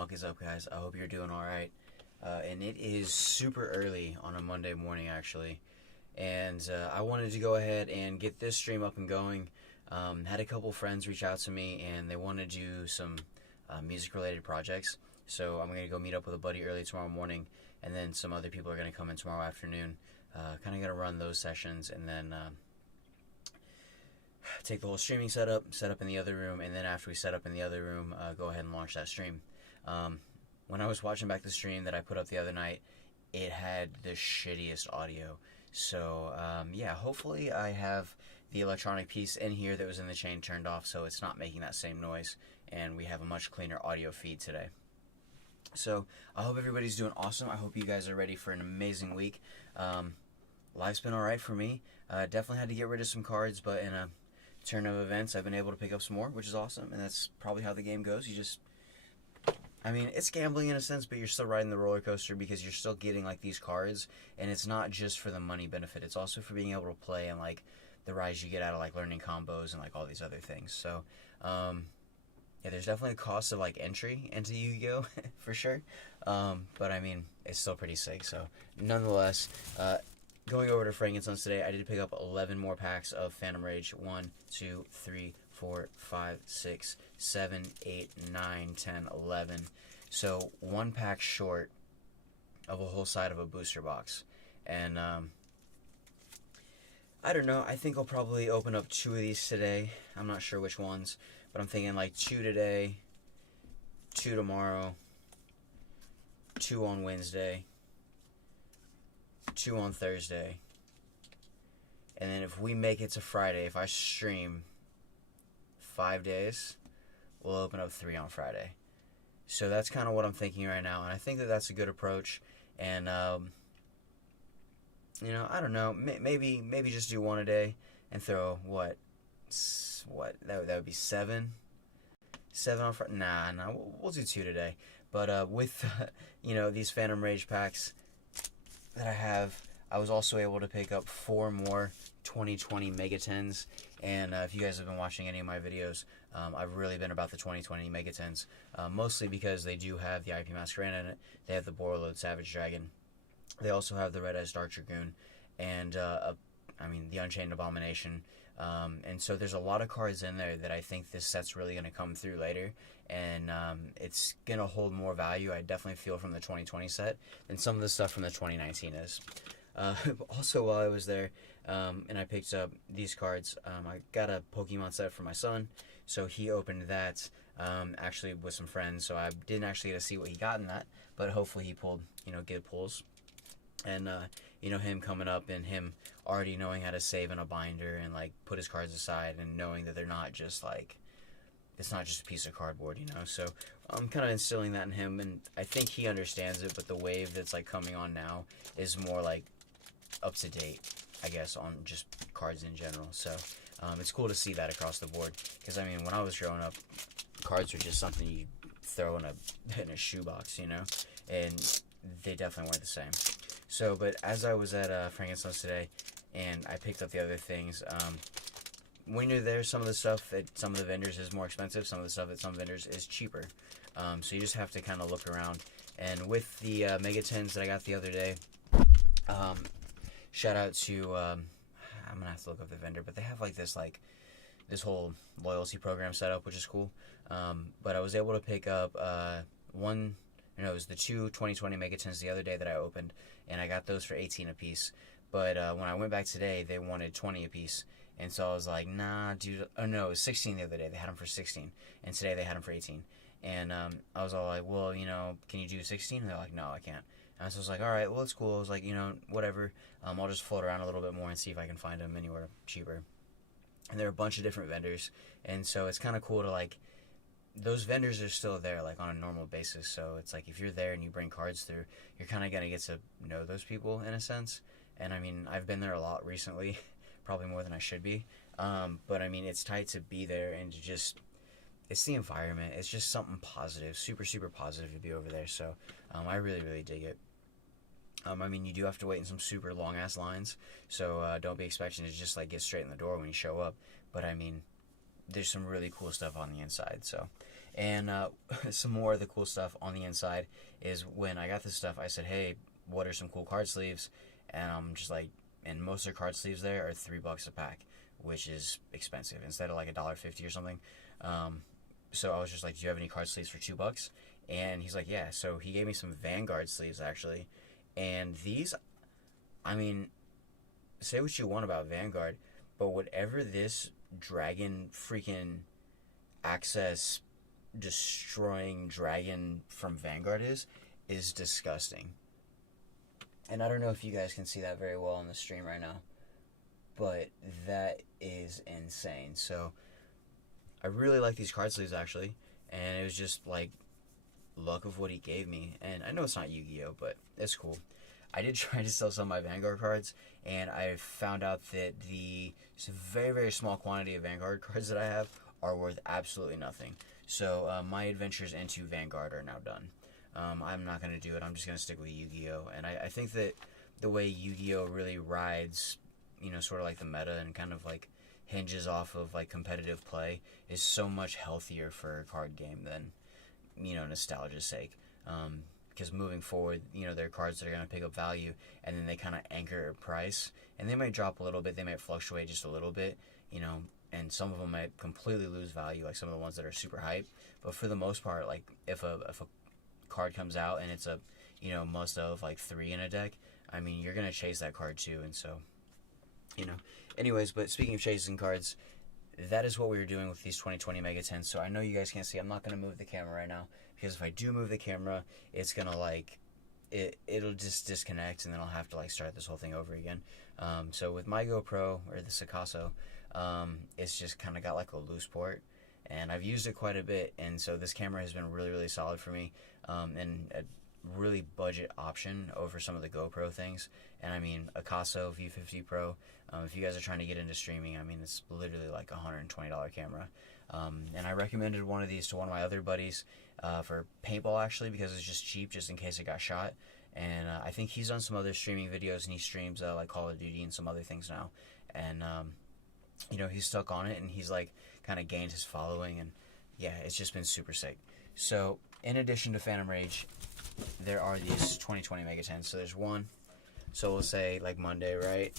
What is up, guys? I hope you're doing alright. And it is super early on a Monday morning, actually. And I wanted to go ahead and get this stream up and going. Had a couple friends reach out to me, and they wanted to do some music-related projects. So I'm going to go meet up with a buddy early tomorrow morning, and then some other people are going to come in tomorrow afternoon. Kind of going to run those sessions, and then take the whole streaming setup, set up in the other room, and then after we set up in the other room, go ahead and launch that stream. When I was watching back the stream that I put up the other night, it had the shittiest audio. So, yeah, hopefully I have the electronic piece in here that was in the chain turned off so it's not making that same noise, and we have a much cleaner audio feed today. So, I hope everybody's doing awesome. I hope you guys are ready for an amazing week. Life's been alright for me. Definitely had to get rid of some cards, but in a turn of events, I've been able to pick up some more, which is awesome, and that's probably how the game goes. I mean, it's gambling in a sense, but you're still riding the roller coaster because you're still getting, like, these cards, and it's not just for the money benefit. It's also for being able to play and, like, the rise you get out of, like, learning combos and, like, all these other things. So, yeah, there's definitely a cost of, like, entry into Yu-Gi-Oh! For sure, but, I mean, it's still pretty sick. So, nonetheless, going over to Frankenstein's today, I did pick up 11 more packs of Phantom Rage. 1, 2, 3, 4, 5, 6, 7, 8, 9, 10, 11. So, one pack short of a whole side of a booster box. And, I don't know. I think I'll probably open up 2 of these today. I'm not sure which ones, but I'm thinking like 2 today, 2 tomorrow, 2 on Wednesday, 2 on Thursday, and then if we make it to Friday, if I stream 5 days, we'll open up 3 on Friday. So that's kind of what I'm thinking right now, and I think that that's a good approach. And you know, I don't know, maybe just do 1 a day and throw what that would be 7 on Friday. Nah, we'll do 2 today. But with you know, these Phantom Rage packs that I have, I was also able to pick up 4 more 2020 Mega 10s, and if you guys have been watching any of my videos, I've really been about the 2020 Mega 10s, mostly because they do have the IP Masquerade in it, they have the Borreload Savage Dragon, they also have the Red Eyes Dark Dragoon, and I mean, the Unchained Abomination, and so there's a lot of cards in there that I think this set's really going to come through later, and it's going to hold more value, I definitely feel, from the 2020 set than some of the stuff from the 2019 is. Also, while I was there, and I picked up these cards, I got a Pokemon set for my son, so he opened that, actually with some friends, so I didn't actually get to see what he got in that, but hopefully he pulled, you know, good pulls. And, you know, him coming up and him already knowing how to save in a binder and, like, put his cards aside and knowing that they're not just, like, it's not just a piece of cardboard, you know? So I'm kind of instilling that in him, and I think he understands it, but the wave that's, like, coming on now is more, like, up to date, I guess, on just cards in general. So it's cool to see that across the board, because, I mean, when I was growing up, cards were just something you throw in a shoebox, you know? And they definitely weren't the same. So, but as I was at Frankenstein's today, and I picked up the other things, when you're there, some of the stuff at some of the vendors is more expensive, some of the stuff at some vendors is cheaper. So you just have to kind of look around. And with the Mega 10s that I got the other day, shout out to, I'm going to have to look up the vendor, but they have like this whole loyalty program set up, which is cool. But I was able to pick up it was the 2 2020 Mega 10s the other day that I opened, and I got those for 18 apiece. But when I went back today, they wanted 20 apiece, and so I was like, nah, dude. Oh no, it was 16 the other day. They had them for 16, and today they had them for 18. And I was all like, well, you know, can you do 16? And they're like, no, I can't. And so I was like, all right, well, it's cool. I was like, you know, whatever. I'll just float around a little bit more and see if I can find them anywhere cheaper. And there are a bunch of different vendors, and so it's kind of cool to, like, those vendors are still there, like, on a normal basis, so it's like, if you're there and you bring cards through, you're kind of going to get to know those people, in a sense, and, I mean, I've been there a lot recently, probably more than I should be, but, I mean, it's tight to be there, and to just, it's the environment, it's just something positive, super, super positive to be over there, so, I really, really dig it. I mean, you do have to wait in some super long-ass lines, so, don't be expecting to just, like, get straight in the door when you show up, but, I mean, there's some really cool stuff on the inside, so, And some more of the cool stuff on the inside is when I got this stuff, I said, hey, what are some cool card sleeves? And I'm just like, and most of their card sleeves there are $3 a pack, which is expensive instead of like $1.50 or something. So I was just like, do you have any card sleeves for $2? And he's like, yeah. So he gave me some Vanguard sleeves actually, and these, I mean, say what you want about Vanguard, but whatever this dragon freaking access destroying dragon from Vanguard is disgusting. And I don't know if you guys can see that very well on the stream right now, but that is insane. So I really like these card sleeves actually, and it was just like luck of what he gave me. And I know it's not Yu-Gi-Oh, but it's cool. I did try to sell some of my Vanguard cards, and I found out that the very, very small quantity of Vanguard cards that I have are worth absolutely nothing. So my adventures into Vanguard are now done. I'm not going to do it. I'm just going to stick with Yu-Gi-Oh! And I think that the way Yu-Gi-Oh! Really rides, sort of like the meta and kind of like hinges off of like competitive play is so much healthier for a card game than, nostalgia's sake. Because moving forward, there are cards that are going to pick up value, and then they kind of anchor a price, and they might drop a little bit, they might fluctuate just a little bit, and some of them might completely lose value, like some of the ones that are super hype. But for the most part, like if a card comes out and it's a must of like 3 in a deck, I mean, you're gonna chase that card too. And so anyways, but speaking of chasing cards, that is what we were doing with these 2020 Mega 10s. So I know you guys can't see, I'm not gonna move the camera right now, because if I do move the camera, it's gonna like it'll just disconnect, and then I'll have to like start this whole thing over again. So with my GoPro, or the CA.To, it's just kind of got like a loose port, and I've used it quite a bit, and so this camera has been really, really solid for me, and a really budget option over some of the GoPro things. And I mean, a CA.To V50 Pro, if you guys are trying to get into streaming, I mean, it's literally like a $120 camera. And I recommended one of these to one of my other buddies for paintball, actually, because it's just cheap, just in case it got shot. And I think he's done some other streaming videos, and he streams like Call of Duty and some other things now. And he's stuck on it, and he's like kind of gained his following, and yeah, it's just been super sick. So in addition to Phantom Rage, there are these 2020 Mega 10s. So there's one, so we'll say like Monday, right?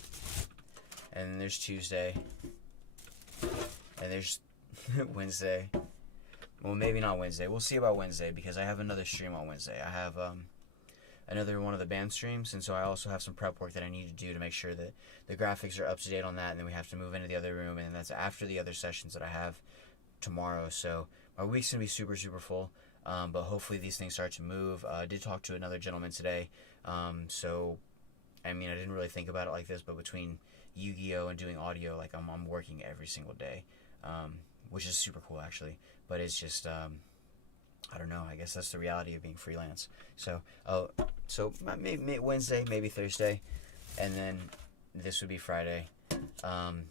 And then there's Tuesday, and there's Wednesday. Well, maybe not Wednesday. We'll see about Wednesday, because I have another stream on Wednesday. I have another one of the band streams, and so I also have some prep work that I need to do to make sure that the graphics are up to date on that, and then we have to move into the other room, and that's after the other sessions that I have tomorrow. So my week's gonna be super, super full, but hopefully these things start to move. I did talk to another gentleman today, so I mean, I didn't really think about it like this, but between Yu-Gi-Oh! And doing audio, like I'm working every single day, which is super cool actually, but it's just I don't know, I guess that's the reality of being freelance. So maybe Wednesday, maybe Thursday, and then this would be Friday.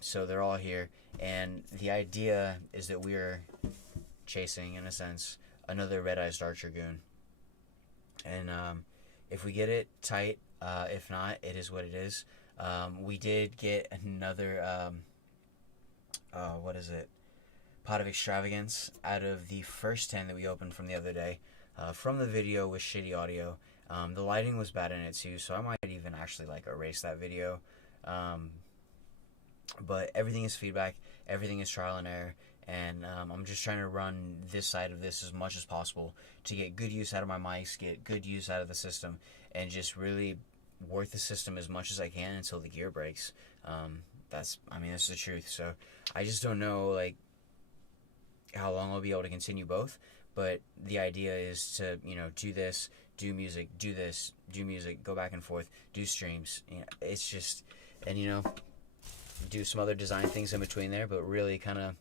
So they're all here, and the idea is that we're chasing, in a sense, another Red Eyes Dark Dragoon. And if we get it, tight. If not, it is what it is. We did get another pot of extravagance out of the first 10 that we opened from the other day, from the video with shitty audio. The lighting was bad in it too, so I might even actually like erase that video. But everything is feedback, everything is trial and error, and I'm just trying to run this side of this as much as possible to get good use out of my mics, get good use out of the system, and just really work the system as much as I can until the gear breaks. That's the truth. So I just don't know like how long I'll be able to continue both, but the idea is to do this, do music, do this, do music, go back and forth, do streams. It's just, and do some other design things in between there, but really kind of,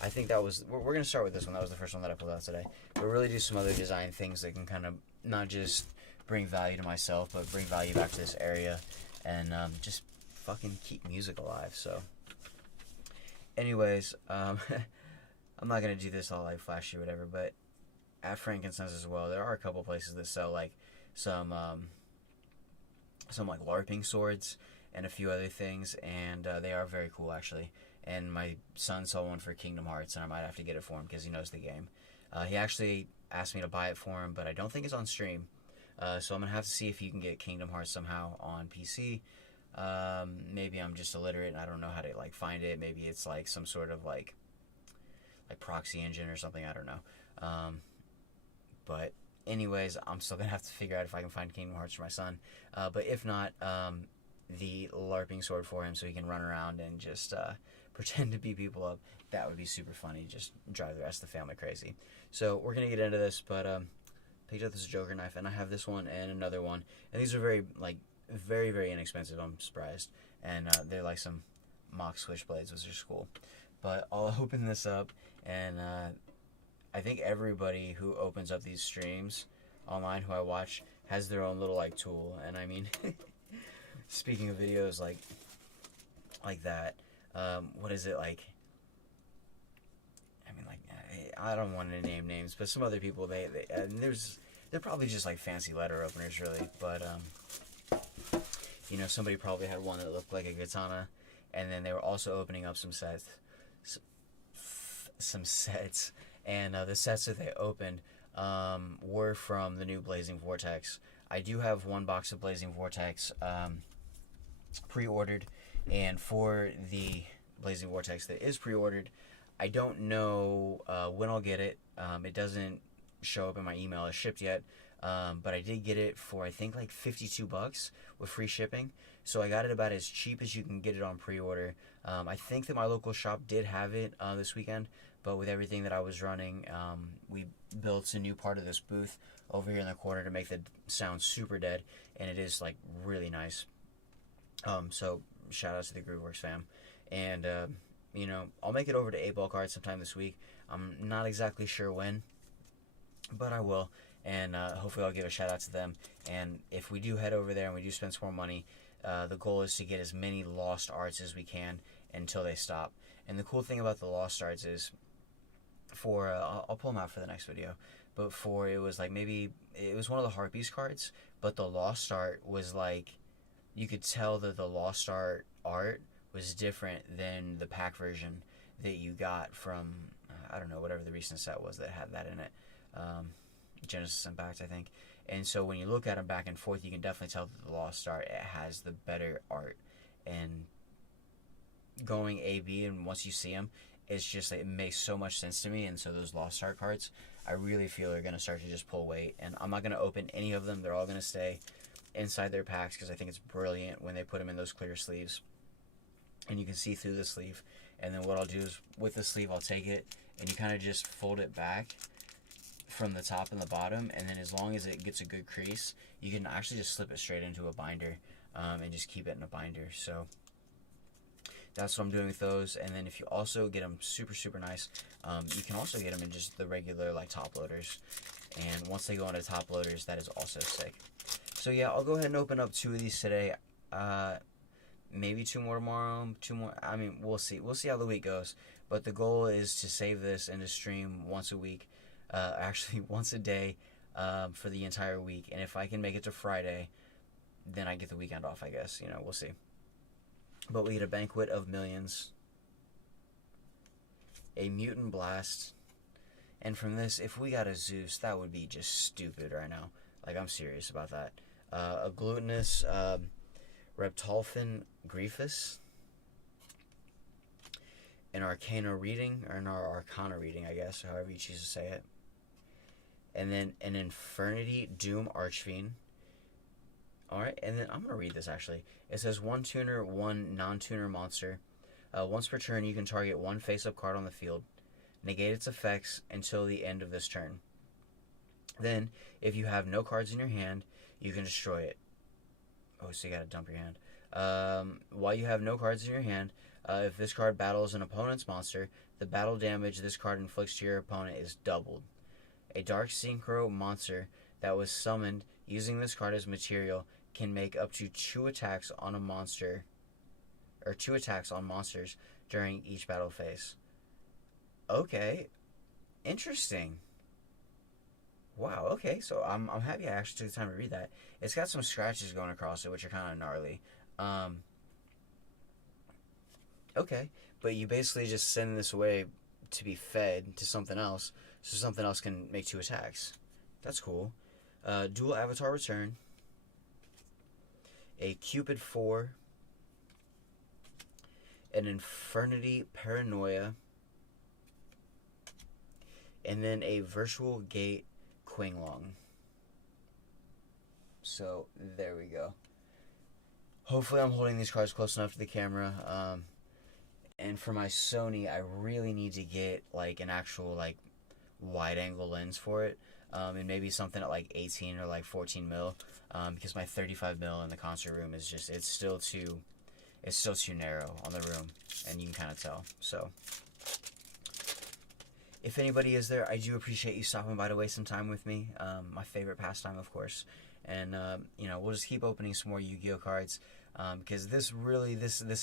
I think that was, we're going to start with this one. That was the first one that I pulled out today, but really do some other design things that can kind of not just bring value to myself, but bring value back to this area, and just fucking keep music alive. So anyways, I'm not going to do this all like flashy or whatever, but at Frankincense as well, there are a couple places that sell like some like LARPing swords and a few other things, and they are very cool actually. And my son saw one for Kingdom Hearts, and I might have to get it for him because he knows the game. He actually asked me to buy it for him, but I don't think it's on stream. So I'm going to have to see if you can get Kingdom Hearts somehow on PC. Maybe I'm just illiterate and I don't know how to like find it. Maybe it's like some sort of like proxy engine or something. I don't know. But anyways, I'm still going to have to figure out if I can find Kingdom Hearts for my son. But if not, the LARPing sword for him so he can run around and just pretend to beat people up. That would be super funny. Just drive the rest of the family crazy. So we're going to get into this, but picked up this Joker knife, and I have this one and another one. And these are very, very inexpensive. I'm surprised. And they're like some mock switchblades, which are cool. But I'll open this up, and I think everybody who opens up these streams online who I watch has their own little like tool. And I mean, speaking of videos like that, what is it like? I mean, like, I don't want to name names, but some other people they're probably just like fancy letter openers, really. But you know, somebody probably had one that looked like a katana, and then they were also opening up some sets, and the sets that they opened were from the new Blazing Vortex. I do have one box of Blazing Vortex pre-ordered, and for the Blazing Vortex that is pre-ordered, I don't know when I'll get it. It doesn't show up in my email as shipped yet, but I did get it for I think like $52 with free shipping. So I got it about as cheap as you can get it on pre-order. I think that my local shop did have it this weekend, but with everything that I was running, we built a new part of this booth over here in the corner to make the sound super dead, and it is like really nice. So shout out to the Grooveworks fam, and you know, I'll make it over to 8-Ball Cards sometime this week. I'm not exactly sure when, but I will, and hopefully I'll give a shout out to them. And if we do head over there and we do spend some more money, the goal is to get as many lost arts as we can until they stop. And the cool thing about the lost arts is, for I'll pull them out for the next video, but for it was like maybe it was one of the Harpies cards, but the lost art was like, you could tell that the lost art was different than the pack version that you got from I don't know, whatever the recent set was that had that in it, Genesis Impact, I think. And so when you look at them back and forth, you can definitely tell that the lost art, it has the better art. And going AB, and once you see them, it's just like, it makes so much sense to me. And so those lost art cards, I really feel are going to start to just pull weight. And I'm not going to open any of them. They're all going to stay inside their packs because I think it's brilliant when they put them in those clear sleeves. And you can see through the sleeve. And then what I'll do is, with the sleeve, I'll take it, and you kind of just fold it back from the top and the bottom, and then as long as it gets a good crease, you can actually just slip it straight into a binder, and just keep it in a binder. So that's what I'm doing with those. And then if you also get them super nice, you can also get them in just the regular like top loaders. And once they go into top loaders, that is also sick. So yeah, I'll go ahead and open up 2 of these today. Maybe 2 more tomorrow, 2 more. I mean, we'll see. We'll see how the week goes. But the goal is to save this and to stream once a week. Actually, once a day for the entire week. And if I can make it to Friday, then I get the weekend off, I guess. You know, we'll see. But we get a Banquet of Millions, a Mutant Blast, and from this, if we got a Zeus, that would be just stupid right now. Like, I'm serious about that. A Glutinous Reptolfin Griefus, an Arcana reading, or an Arcana reading, I guess, or however you choose to say it. And then an Infernity Doom Archfiend. Alright, and then I'm going to read this actually. It says 1 tuner, 1 non-tuner monster. Once per turn, you can target 1 face-up card on the field. Negate its effects until the end of this turn. Then, if you have no cards in your hand, you can destroy it. Oh, so you gotta dump your hand. While you have no cards in your hand, if this card battles an opponent's monster, the battle damage this card inflicts to your opponent is doubled. A Dark Synchro monster that was summoned using this card as material can make up to 2 attacks on a monster, or 2 attacks on monsters during each battle phase. Okay, interesting. Wow, okay, so I'm happy I actually took the time to read that. It's got some scratches going across it, which are kind of gnarly. Okay, but you basically just send this away to be fed to something else. So something else can make 2 attacks. That's cool. Dual Avatar Return. A Cupid 4. An Infernity Paranoia. And then a Virtual Gate Qinglong. So, there we go. Hopefully I'm holding these cards close enough to the camera. And for my Sony, I really need to get, like, an actual, like, wide-angle lens for it. And maybe something at, like, 18 or, like, 14 mil. Because my 35 mil in the concert room is just, it's still too narrow on the room. And you can kind of tell. So, if anybody is there, I do appreciate you stopping by to waste some time with me. My favorite pastime, of course. And, you know, we'll just keep opening some more Yu-Gi-Oh cards. Because this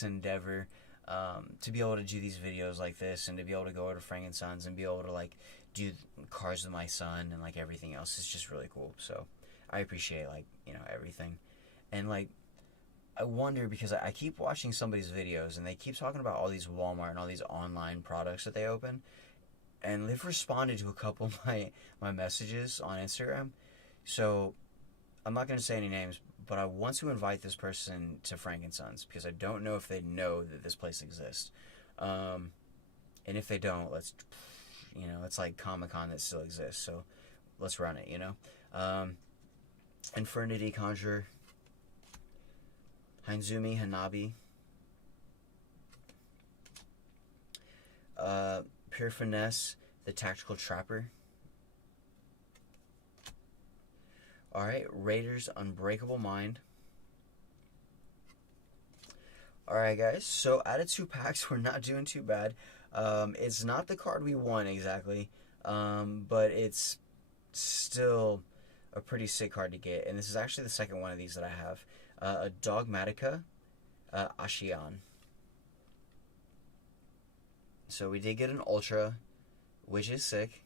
endeavor, to be able to do these videos like this, and to be able to go over to Frank and Sons and be able to, like, do cards with my son and, like, everything else is just really cool. So, I appreciate, like, you know, everything. And, like, I wonder, because I keep watching somebody's videos, and they keep talking about all these Walmart and all these online products that they open. And they've responded to a couple of my messages on Instagram. So, I'm not going to say any names, but I want to invite this person to Frank and Sons, because I don't know if they know that this place exists. And if they don't, let's, you know, it's like Comic-Con that still exists, so let's run it, you know? Infernity Conjurer. Hanzumi Hanabi. Pure Finesse, the Tactical Trapper. Alright, Raiders Unbreakable Mind. Alright, guys, so out of 2 packs, we're not doing too bad. It's not the card we want exactly, but it's still a pretty sick card to get. And this is actually the second one of these that I have. A Dogmatica Ashian. So we did get an Ultra, which is sick.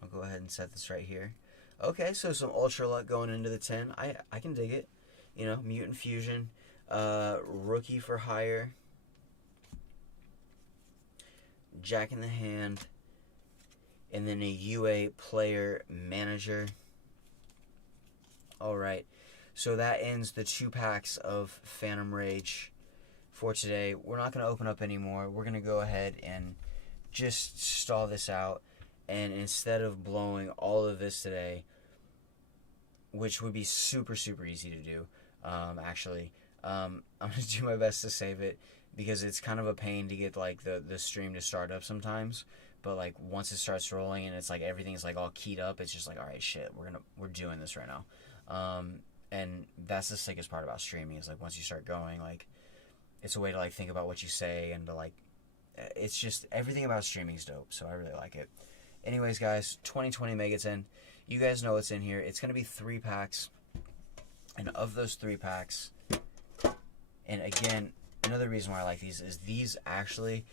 I'll go ahead and set this right here. Okay, so some Ultra luck going into the 10. I can dig it. You know, Mutant Fusion, Rookie for Hire, Jack in the Hand, and then a UA Player Manager. Alright, so that ends the 2 packs of Phantom Rage for today. We're not going to open up anymore. We're going to go ahead and just stall this out. And instead of blowing all of this today, which would be super, super easy to do, actually, I'm going to do my best to save it, because it's kind of a pain to get, like, the stream to start up sometimes. But, like, once it starts rolling and it's, like, everything's, like, all keyed up, it's just like, alright, shit, we're doing this right now. And that's the sickest part about streaming, is, like, once you start going, like, it's a way to, like, think about what you say, and to, like, it's just, everything about streaming is dope, so I really like it. Anyways, guys, 2020 Mega 10. You guys know what's in here. It's going to be 3 packs. And of those 3 packs, and again, another reason why I like these is these actually,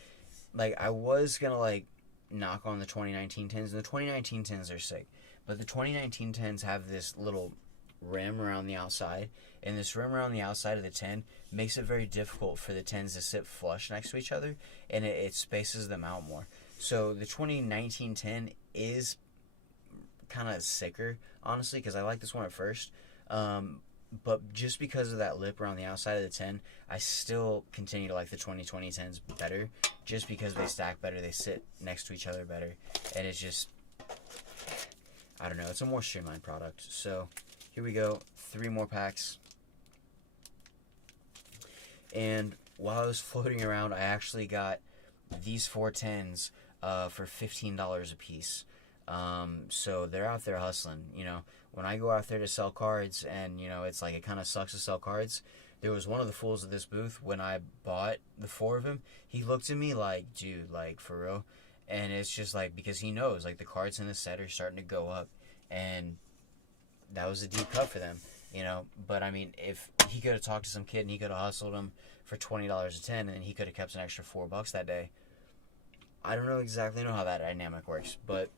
like, I was going to, like, knock on the 2019 10s, and the 2019 10s are sick. But the 2019 10s have this little rim around the outside, and this rim around the outside of the 10 makes it very difficult for the 10s to sit flush next to each other, and it spaces them out more. So the 2019 10 is kind of sicker, honestly, because I like this one at first. But just because of that lip around the outside of the 10, I still continue to like the 2020 10s better, just because they stack better, they sit next to each other better, and it's just, I don't know, it's a more streamlined product. So here we go, 3 more packs. And while I was floating around, I actually got these 4 10s for $15 a piece. So they're out there hustling, you know. When I go out there to sell cards, and, you know, it's like, it kind of sucks to sell cards. There was one of the fools at this booth, when I bought the 4 of them, he looked at me like, dude, like, for real? And it's just like, because he knows, like, the cards in the set are starting to go up, and that was a deep cut for them, you know. But, I mean, if he could have talked to some kid, and he could have hustled him for $20 a 10, and then he could have kept an extra $4 that day. I don't exactly know how that dynamic works, but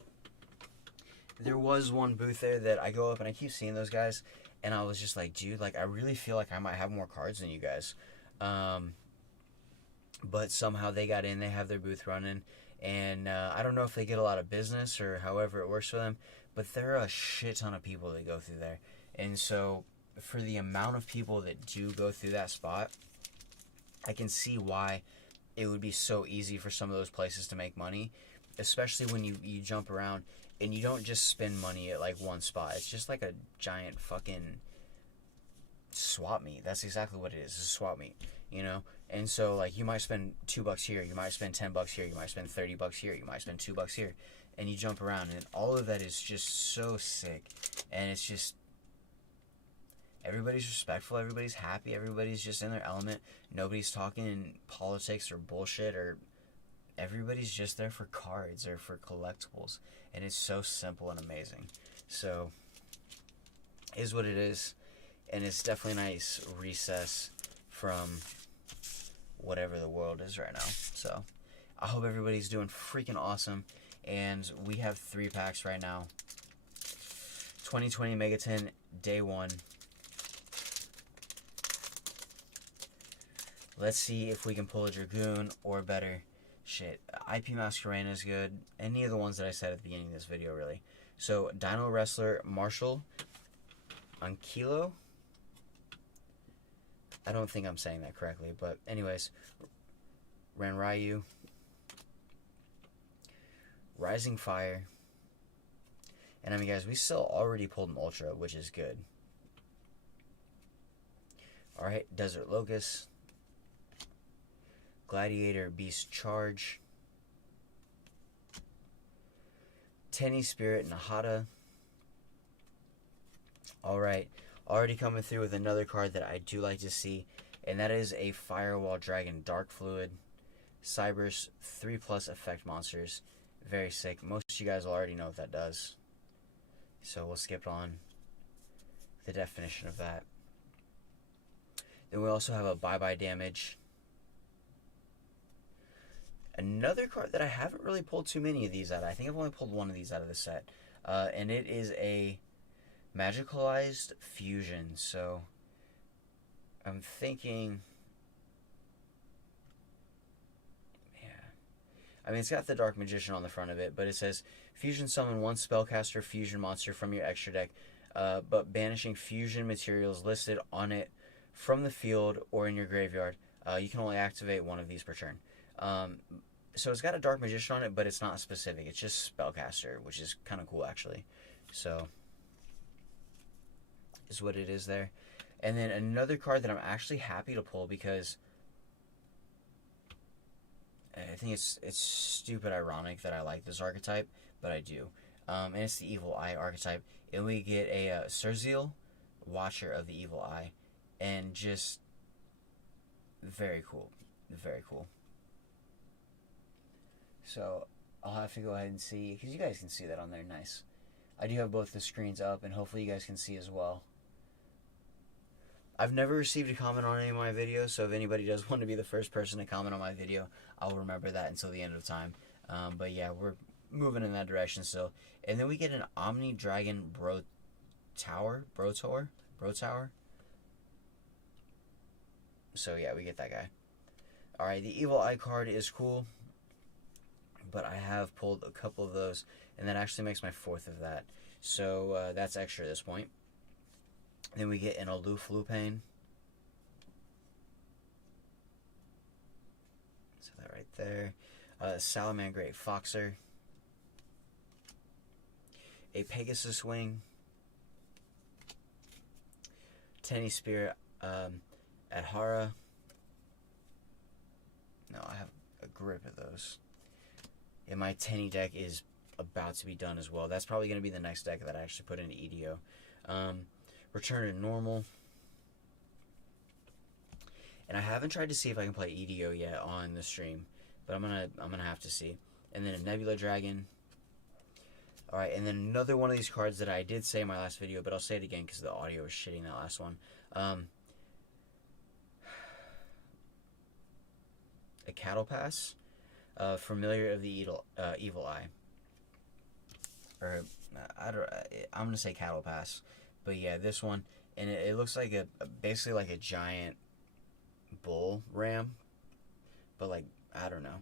there was one booth there that I go up, and I keep seeing those guys, and I was just like, dude, like, I really feel like I might have more cards than you guys. But somehow they got in, they have their booth running, And I don't know if they get a lot of business or however it works for them, but there are a shit ton of people that go through there. And so for the amount of people that do go through that spot, I can see why it would be so easy for some of those places to make money, especially when you jump around and you don't just spend money at like one spot. It's just like a giant fucking swap meet. That's exactly what it is. It's a swap meet, you know? And so like you might spend $2 here, you might spend $10 here, you might spend $30 here, you might spend $2 here, and you jump around, and all of that is just so sick. And it's just, everybody's respectful, everybody's happy, everybody's just in their element. Nobody's talking politics or bullshit, or everybody's just there for cards or for collectibles. And it's so simple and amazing. So, is what it is. And it's definitely a nice recess from whatever the world is right now. So, I hope everybody's doing freaking awesome. And we have 3 packs right now. 2020 Megaton Day 1. Let's see if we can pull a Dragoon or better. Shit, IP Masquerena is good. Any of the ones that I said at the beginning of this video, really. So, Dino Wrestler Marshall Ankilo. I don't think I'm saying that correctly, but anyways. Ranryu. Rising Fire. And I mean, guys, we still already pulled an Ultra, which is good. Alright, Desert Locust. Gladiator Beast Charge. Tenny Spirit Nahata. Alright, already coming through with another card that I do like to see, and that is a Firewall Dragon Dark Fluid. Cyber's 3+ effect monsters. Very sick. Most of you guys will already know what that does. So we'll skip on the definition of that. Then we also have a Bye-Bye Damage. Another card that I haven't really pulled too many of these out. I think I've only pulled one of these out of the set. And it is a Magicalized Fusion. So I'm thinking, yeah. I mean, it's got the Dark Magician on the front of it, but it says Fusion summon one spellcaster fusion monster from your extra deck, but banishing fusion materials listed on it from the field or in your graveyard. You can only activate one of these per turn. So it's got a Dark Magician on it, but it's not specific. It's just Spellcaster, which is kind of cool, actually. So, is what it is there. And then another card that I'm actually happy to pull because I think it's stupid ironic that I like this archetype, but I do. And it's the Evil Eye archetype. And we get a Surzeal, Watcher of the Evil Eye. And just very cool. Very cool. So, I'll have to go ahead and see, because you guys can see that on there, nice. I do have both the screens up, and hopefully you guys can see as well. I've never received a comment on any of my videos, so if anybody does want to be the first person to comment on my video, I'll remember that until the end of time. But yeah, we're moving in that direction still. And then we get an Omni Dragon Brotower. So yeah, we get that guy. Alright, the Evil Eye card is cool, but I have pulled a couple of those, and that actually makes my 4th of that. So that's extra at this point. Then we get an Aloof Lupane. So that right there. Salamangreat Foxer. A Pegasus Wing. Tenny Spirit Adhara. No, I have a grip of those. And my Tenny deck is about to be done as well. That's probably going to be the next deck that I actually put into EDO. Return to Normal. And I haven't tried to see if I can play EDO yet on the stream, but I'm gonna have to see. And then a Nebula Dragon. All right, and then another one of these cards that I did say in my last video, but I'll say it again because the audio was shitty in that last one. A Cattle Pass. Familiar of the Evil Eye. Or I'm gonna say Cattle Pass, but yeah, this one, and it looks like basically like a giant bull ram, but like I don't know,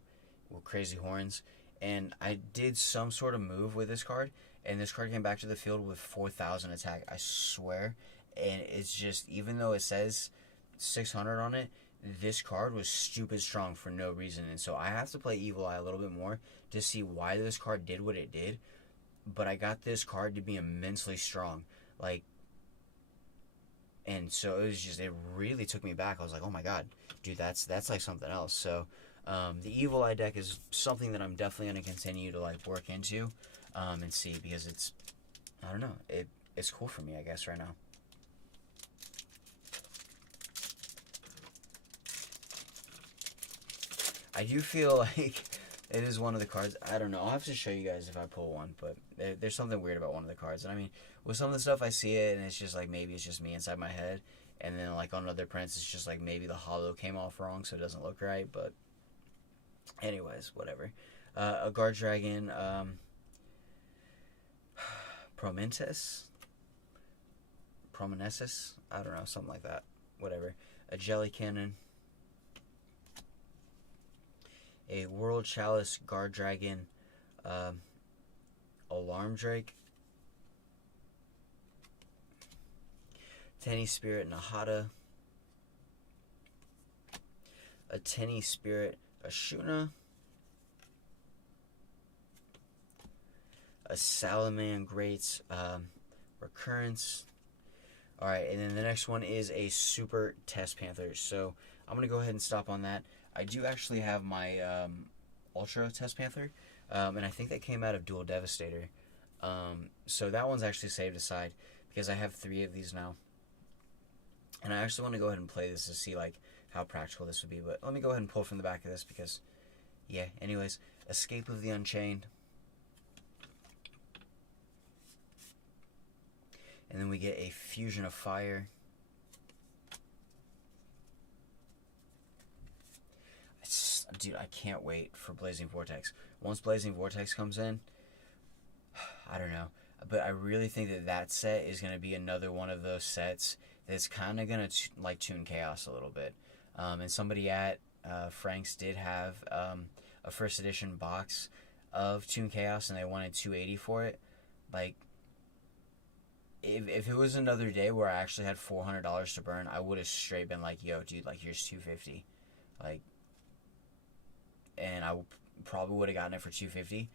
with crazy horns, and I did some sort of move with this card, and this card came back to the field with 4,000 attack. I swear. And it's just, even though it says 600 on it, this card was stupid strong for no reason. And so I have to play Evil Eye a little bit more to see why this card did what it did. But I got this card to be immensely strong. Like, and so it was just, it really took me back. I was like, oh my god, dude, that's like something else. So the Evil Eye deck is something that I'm definitely going to continue to like work into and see, because it's, I don't know, it's cool for me, I guess, right now. I do feel like it is one of the cards. I don't know. I'll have to show you guys if I pull one, but there's something weird about one of the cards. And I mean, with some of the stuff I see it, and it's just like maybe it's just me inside my head. And then like on other prints, it's just like maybe the hollow came off wrong, so it doesn't look right. But anyways, whatever. A Guard Dragon, Promenesis, I don't know, something like that. Whatever. A Jelly Cannon. A World Chalice Guard Dragon, Alarm Drake, Tenny Spirit Nahata, a Tenny Spirit Ashuna, a Salaman Greats Recurrence. Alright, and then the next one is a Super Test Panther. So I'm going to go ahead and stop on that. I do actually have my Ultra Test Panther, and I think that came out of Dual Devastator. So that one's actually saved aside because I have 3 of these now. And I actually want to go ahead and play this to see like how practical this would be. But let me go ahead and pull from the back of this because, yeah, anyways. Escape of the Unchained. And then we get a Fusion of Fire. Dude, I can't wait for Blazing Vortex. Once Blazing Vortex comes in, I don't know. But I really think that that set is going to be another one of those sets that's kind of going to like tune Chaos a little bit. And somebody at Frank's did have a first edition box of Tune Chaos, and they wanted $280 for it. Like, if it was another day where I actually had $400 to burn, I would have straight been like, yo, dude, like, here's $250. Like, and I probably would have gotten it for $250,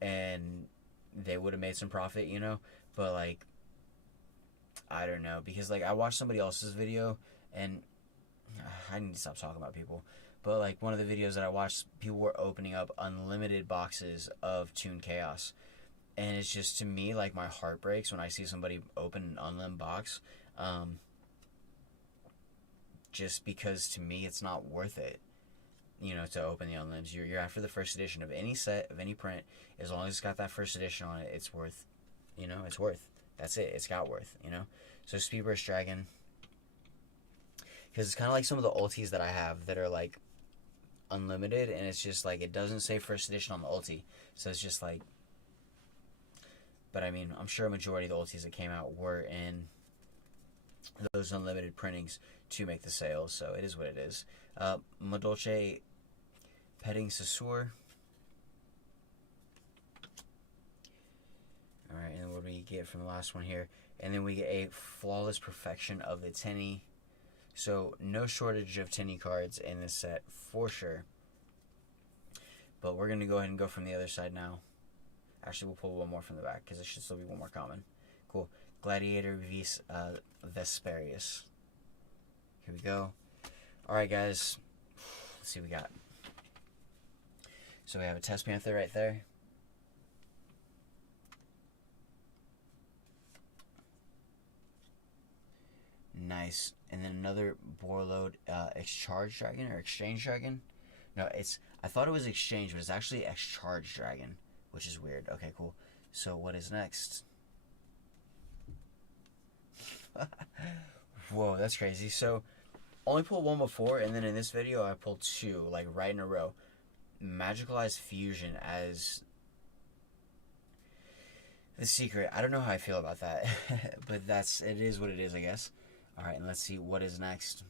and they would have made some profit, you know. But like, I don't know, because like I watched somebody else's video, and I need to stop talking about people. But like one of the videos that I watched, people were opening up unlimited boxes of Tune Chaos, and it's just, to me, like, my heart breaks when I see somebody open an unlimited box. Just because to me it's not worth it. You know, to open the unlimbs. You're after the first edition of any set, of any print. As long as it's got that first edition on it, it's worth, you know, it's worth. That's it. It's got worth, you know. So Speedburst Dragon. Because it's kind of like some of the ultis that I have that are, like, unlimited. And it's just, like, it doesn't say first edition on the ulti. So it's just, like... But, I mean, I'm sure a majority of the ultis that came out were in those unlimited printings to make the sales. So it is what it is. Madolce Petting Sasur. Alright, and what do we get from the last one here? And then we get a Flawless Perfection of the Tenny. So, no shortage of Tenny cards in this set, for sure. But we're going to go ahead and go from the other side now. Actually, we'll pull one more from the back, because there should still be one more common. Cool. Gladiator Vesperius. Here we go. Alright, guys. Let's see what we got. So we have a Test Panther right there. Nice. And then another Borload Excharge Dragon or Exchange Dragon. No, I thought it was Exchange, but it's actually Excharge Dragon, which is weird. Okay, cool. So what is next? Whoa, that's crazy. So only pulled one before, and then in this video I pulled 2, like, right in a row. Magicalized Fusion as the secret. I don't know how I feel about that, but it is what it is, I guess. Alright, and let's see what is next.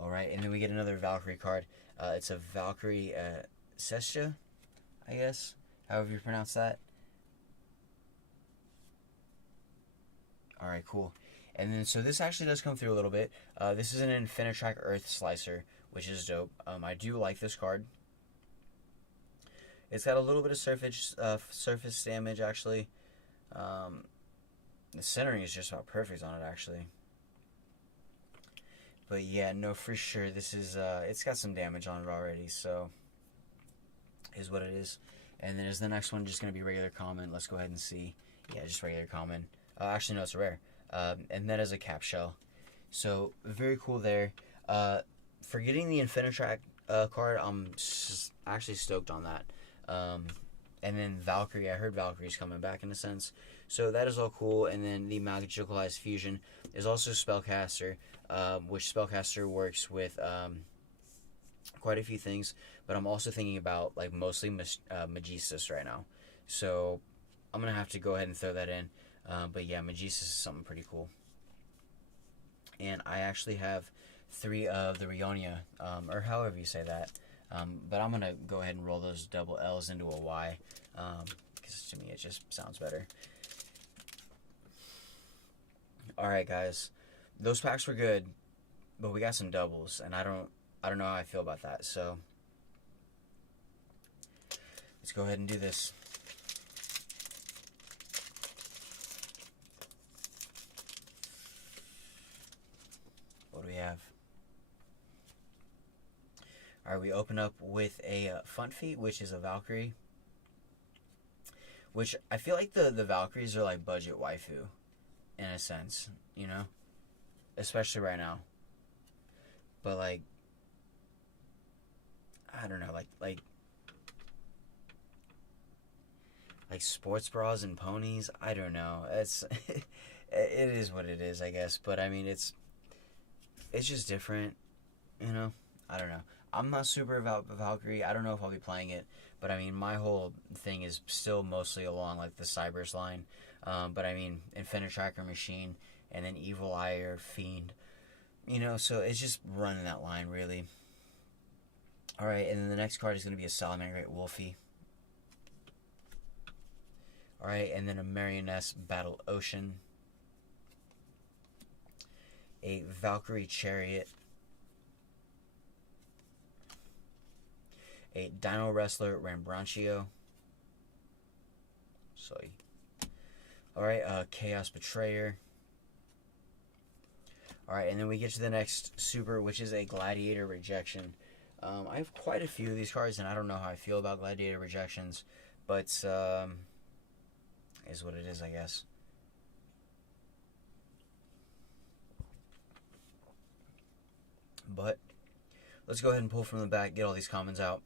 Alright. Alright, and then we get another Valkyrie card. It's a Valkyrie Sestia, I guess, however you pronounce that. Alright, cool. And then, so this actually does come through a little bit. This is an Infinitrack Earth Slicer, which is dope. I do like this card. It's got a little bit of surface damage, actually. The centering is just about perfect on it, actually. But yeah, no, for sure, this is, it's got some damage on it already, so is what it is. And then is the next one just going to be regular common? Let's go ahead and see. Yeah, just regular common. Actually, no, it's a rare. And that is a cap shell. So, very cool there. For getting the Infinitrack card, I'm just actually stoked on that. And then Valkyrie, I heard Valkyrie's coming back in a sense. So that is all cool. And then the Magicalized Fusion is also Spellcaster, which Spellcaster works with quite a few things. But I'm also thinking about like mostly Magistus right now. So I'm going to have to go ahead and throw that in. But yeah, Magistus is something pretty cool. And I actually have 3 of the Rionia, or however you say that. But I'm going to go ahead and roll those double L's into a Y, because to me it just sounds better. Alright guys, those packs were good, but we got some doubles, and I don't know how I feel about that, so let's go ahead and do this. What do we have? Alright, we open up with a Front Feet, which is a Valkyrie. Which, I feel like the Valkyries are like budget waifu, in a sense, you know? Especially right now. But like, I don't know, like sports bras and ponies, I don't know. It's, it is what it is, I guess. But I mean, it's just different, you know? I don't know. I'm not super about Valkyrie. I don't know if I'll be playing it, but I mean, my whole thing is still mostly along like the Cybers line. But I mean, Infinitracker Machine, and then Evil Eye or Fiend, you know. So it's just running that line really. All right, and then the next card is going to be a Salamangreat Wolfie. All right, and then a Marioness Battle Ocean, a Valkyrie Chariot, a Dino Wrestler Rambranchio. Sorry. Alright, Chaos Betrayer. Alright, and then we get to the next super, which is a Gladiator Rejection. I have quite a few of these cards, and I don't know how I feel about Gladiator Rejections, but is what it is, I guess. But let's go ahead and pull from the back, get all these commons out.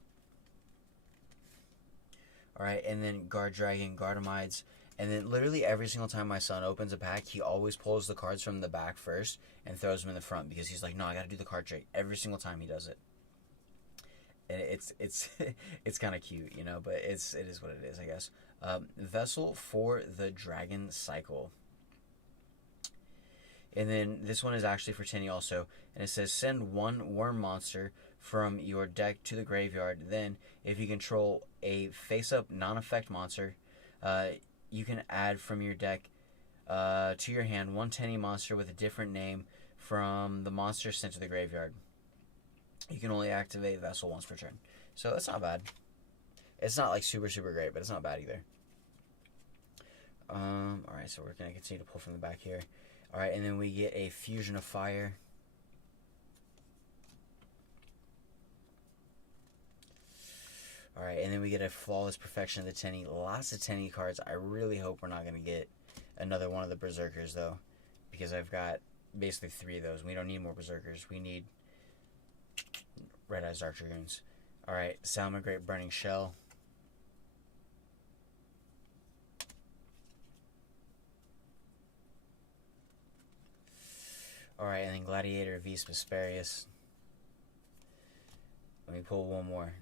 Alright, and then Guard Dragon, Gardamides. And then literally every single time my son opens a pack, he always pulls the cards from the back first and throws them in the front, because he's like, no, I gotta do the card trick. Every single time he does it. And it's kind of cute, you know, but it is what it is, I guess. Vessel for the Dragon Cycle. And then this one is actually for Tinny also. And it says, send 1 worm monster from your deck to the graveyard. Then, if you control a face-up non-effect monster, you can add from your deck to your hand 1 Tinny monster with a different name from the monster sent to the graveyard. You can only activate Vessel once per turn. So that's not bad. It's not like super, super great, but it's not bad either. Alright, so we're going to continue to pull from the back here. Alright, and then we get a Fusion of Fire. Alright, and then we get a Flawless Perfection of the Tenny. Lots of Tenny cards. I really hope we're not going to get another one of the Berserkers, though. Because I've got basically 3 of those. We don't need more Berserkers. We need Red Eyes Dark Dragoons. Alright, Salamangreat Burning Shell. Alright, and then Gladiator Vis Vesperius. Let me pull one more.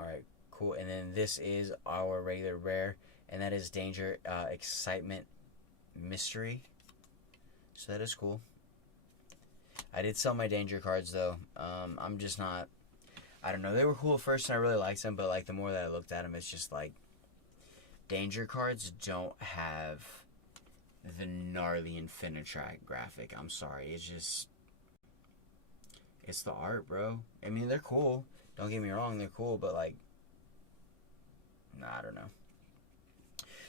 Alright, cool. And then this is our regular rare, and that is Danger, Excitement, Mystery. So that is cool. I did sell my danger cards though. I'm just not. I don't know. They were cool at first, and I really liked them. But like the more that I looked at them, it's just like danger cards don't have the gnarly Infinitrack graphic. I'm sorry. It's the art, bro. I mean, they're cool. Don't get me wrong, they're cool, but like, nah, I don't know.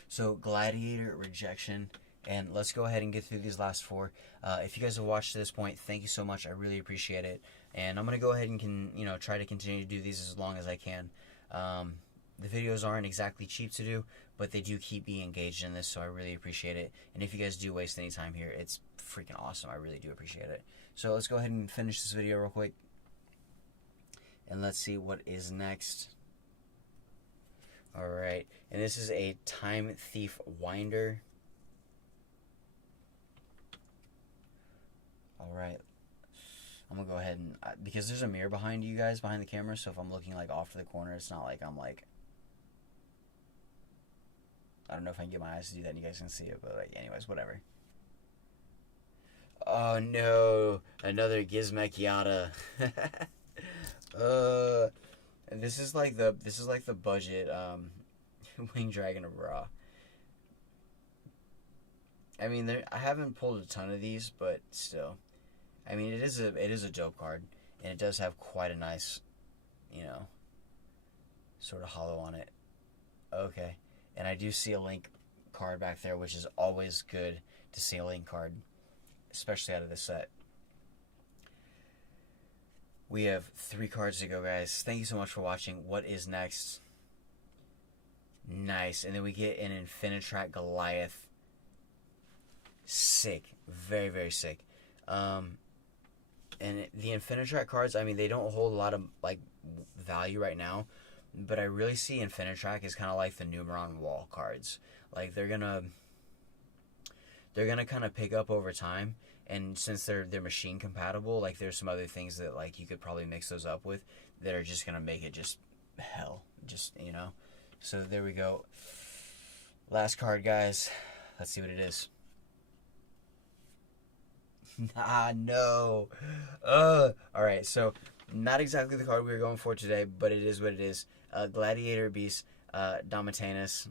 So Gladiator, Rejection, and let's go ahead and get through these last four. If you guys have watched to this point, thank you so much. I really appreciate it. And I'm gonna go ahead and try to continue to do these as long as I can. The videos aren't exactly cheap to do, but they do keep me engaged in this, so I really appreciate it. And if you guys do waste any time here, it's freaking awesome. I really do appreciate it. So let's go ahead and finish this video real quick. And let's see what is next. Alright, and this is a Time Thief Winder. Alright, I'm gonna go ahead and, because there's a mirror behind you guys, behind the camera, so if I'm looking like off to the corner, it's not like I'm like, I don't know if I can get my eyes to do that and you guys can see it, but like, anyways, whatever. Oh no, another Gizmekiata. This is like the budget Winged Dragon of Ra. I mean, I haven't pulled a ton of these, but still, I mean, it is a dope card, and it does have quite a nice, sort of hollow on it. Okay, and I do see a Link card back there, which is always good to see a Link card, especially out of this set. We have 3 cards to go, guys. Thank you so much for watching. What is next? Nice. And then we get an Infinitrack Goliath. Sick. Very, very sick. And the Infinitrack cards, I mean, they don't hold a lot of, like, value right now. But I really see Infinitrack as kind of like the Numeron Wall cards. Like, they're gonna kind of pick up over time. And since they're machine compatible, like there's some other things that like you could probably mix those up with that are just gonna make it just hell, So there we go. Last card, guys. Let's see what it is. No. All right. So not exactly the card we were going for today, but it is what it is. Gladiator Beast, Domitanus.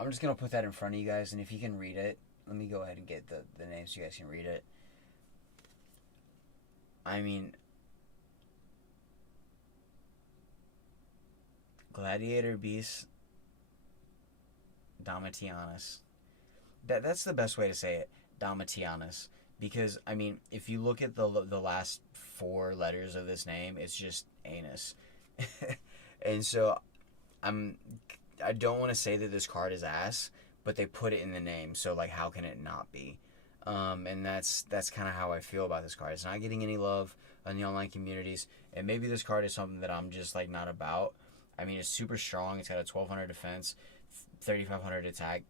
I'm just going to put that in front of you guys, and if you can read it, let me go ahead and get the names so you guys can read it. I mean, Gladiator Beast, Domitianus. That's the best way to say it, Domitianus. Because, I mean, if you look at the last 4 letters of this name, it's just anus. And so, I don't want to say that this card is ass, but they put it in the name, so like how can it not be? And that's kind of how I feel about this card. It's not getting any love on the online communities, and maybe this card is something that I'm just like not about. I mean, it's super strong. It's got a 1200 defense, 3500 attack,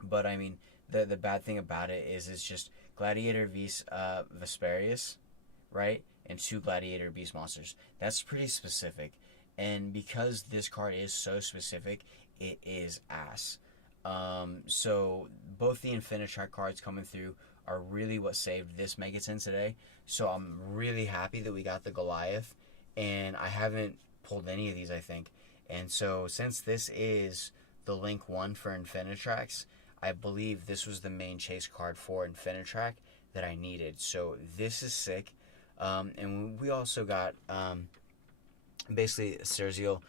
but I mean the bad thing about it is it's just Gladiator Beast Vesperius, right? And 2 Gladiator Beast monsters. That's pretty specific. And because this card is so specific, it is ass. So both the Infinitrack cards coming through are really what saved this Megaton today. So I'm really happy that we got the Goliath. And I haven't pulled any of these, I think. And so since this is the Link 1 for Infinitracks, I believe this was the main chase card for Infinitrack that I needed. So this is sick. And we also got... basically Sergio,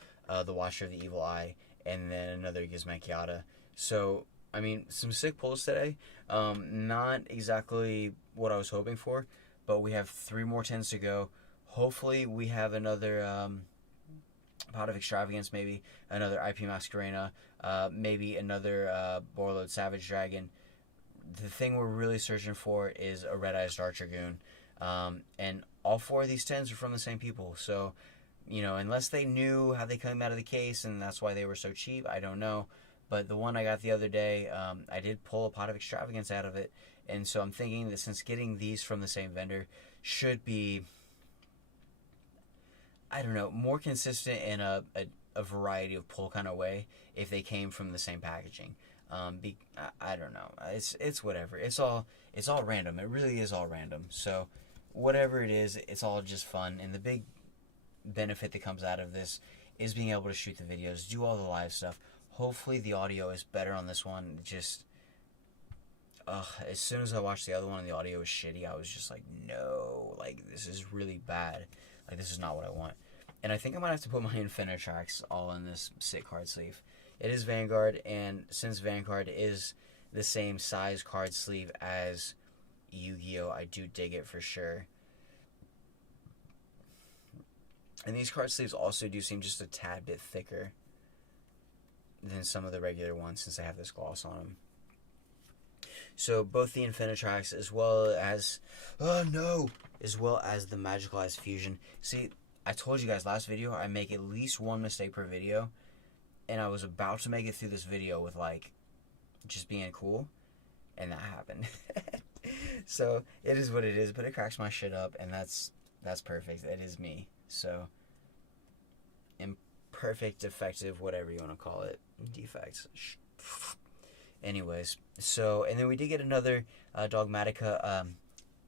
the Watcher of the Evil Eye, and then another Gizmekiata. So, I mean, some sick pulls today. Not exactly what I was hoping for, but we have 3 more 10s to go. Hopefully we have another Pot of Extravagance, maybe another IP Masquerena, maybe another Borlode Savage Dragon. The thing we're really searching for is a Red Eyes Dark Dragoon. And all 4 of these 10s are from the same people, so... unless they knew how they came out of the case and that's why they were so cheap, I don't know. But the one I got the other day, I did pull a Pot of Extravagance out of it. And so I'm thinking that since getting these from the same vendor should be, I don't know, more consistent in a variety of pull kind of way if they came from the same packaging. I don't know. It's whatever. It's all random. It really is all random. So whatever it is, it's all just fun. And the big benefit that comes out of this is being able to shoot the videos, do all the live stuff. Hopefully the audio is better on this one. Just as soon as I watched the other one and the audio was shitty, I was just like, no, like this is really bad. Like this is not what I want. And I think I might have to put my Infinitracks all in this sick card sleeve. It is Vanguard, and since Vanguard is the same size card sleeve as Yu-Gi-Oh, I do dig it for sure. And these card sleeves also do seem just a tad bit thicker than some of the regular ones since they have this gloss on them. So both the Infinitracks as well as the Magical Eyes Fusion. See, I told you guys last video I make at least one mistake per video, and I was about to make it through this video with like just being cool, and that happened. So it is what it is, but it cracks my shit up, and that's perfect. It is me. So imperfect, defective, whatever you want to call it, defects. Anyways, so and then we did get another Dogmatica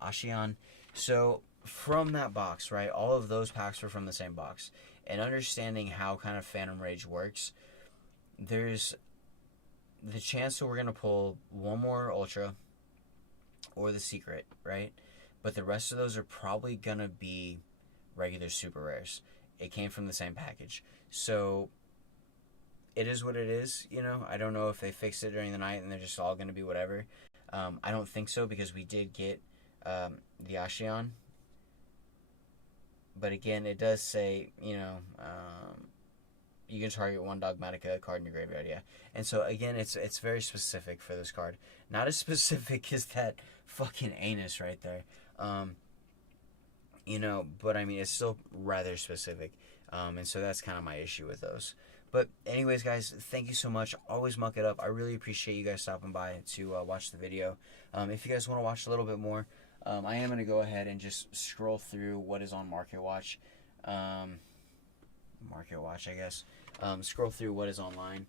Ashion. So from that box, right, all of those packs were from the same box. And understanding how kind of Phantom Rage works, there's the chance that we're going to pull one more Ultra or the Secret, right? But the rest of those are probably going to be regular super rares. It came from the same package. So it is what it is, you know. I don't know if they fixed it during the night and they're just all going to be whatever. I don't think so, because we did get the Ashion. But again, it does say, you know, you can target one Dogmatica card in your graveyard, yeah. And so, again, it's very specific for this card. Not as specific as that fucking anus right there. You know, but I mean, it's still rather specific. And so that's kind of my issue with those. But anyways, guys, thank you so much. Always muck it up. I really appreciate you guys stopping by to watch the video. If you guys want to watch a little bit more, I am going to go ahead and just scroll through what is on Market Watch. Market Watch, I guess. Scroll through what is online.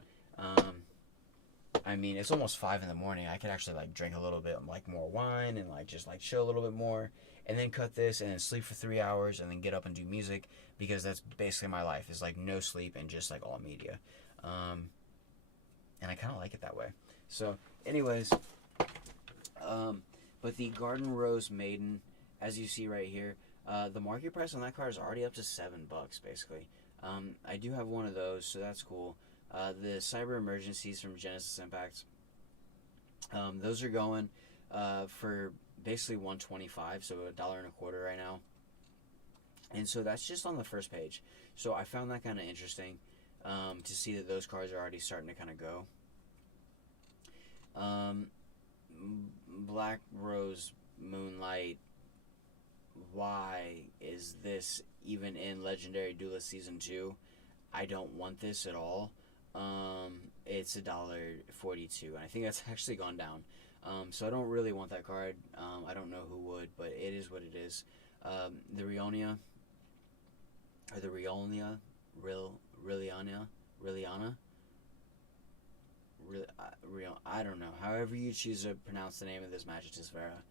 I mean, it's almost 5 in the morning. I could actually like drink a little bit like more wine and like just like chill a little bit more, and then cut this and then sleep for 3 hours and then get up and do music, because that's basically my life, is like no sleep and just like all media. And I kind of like it that way. So anyways, but the Garden Rose Maiden, as you see right here, the market price on that card is already up to $7 basically. I do have one of those, so that's cool. The Cyber Emergencies from Genesis Impact, those are going for basically $1.25, so $1.25 right now. And so that's just on the first page. So I found that kind of interesting, to see that those cards are already starting to kind of go. Black Rose Moonlight. Why is this even in Legendary Duelist Season 2? I don't want this at all. It's $1.42, and I think that's actually gone down. So I don't really want that card. I don't know who would, but it is what it is. The Rionia, or the Rionia, Riliana, I don't know. However you choose to pronounce the name of this Magic Vera,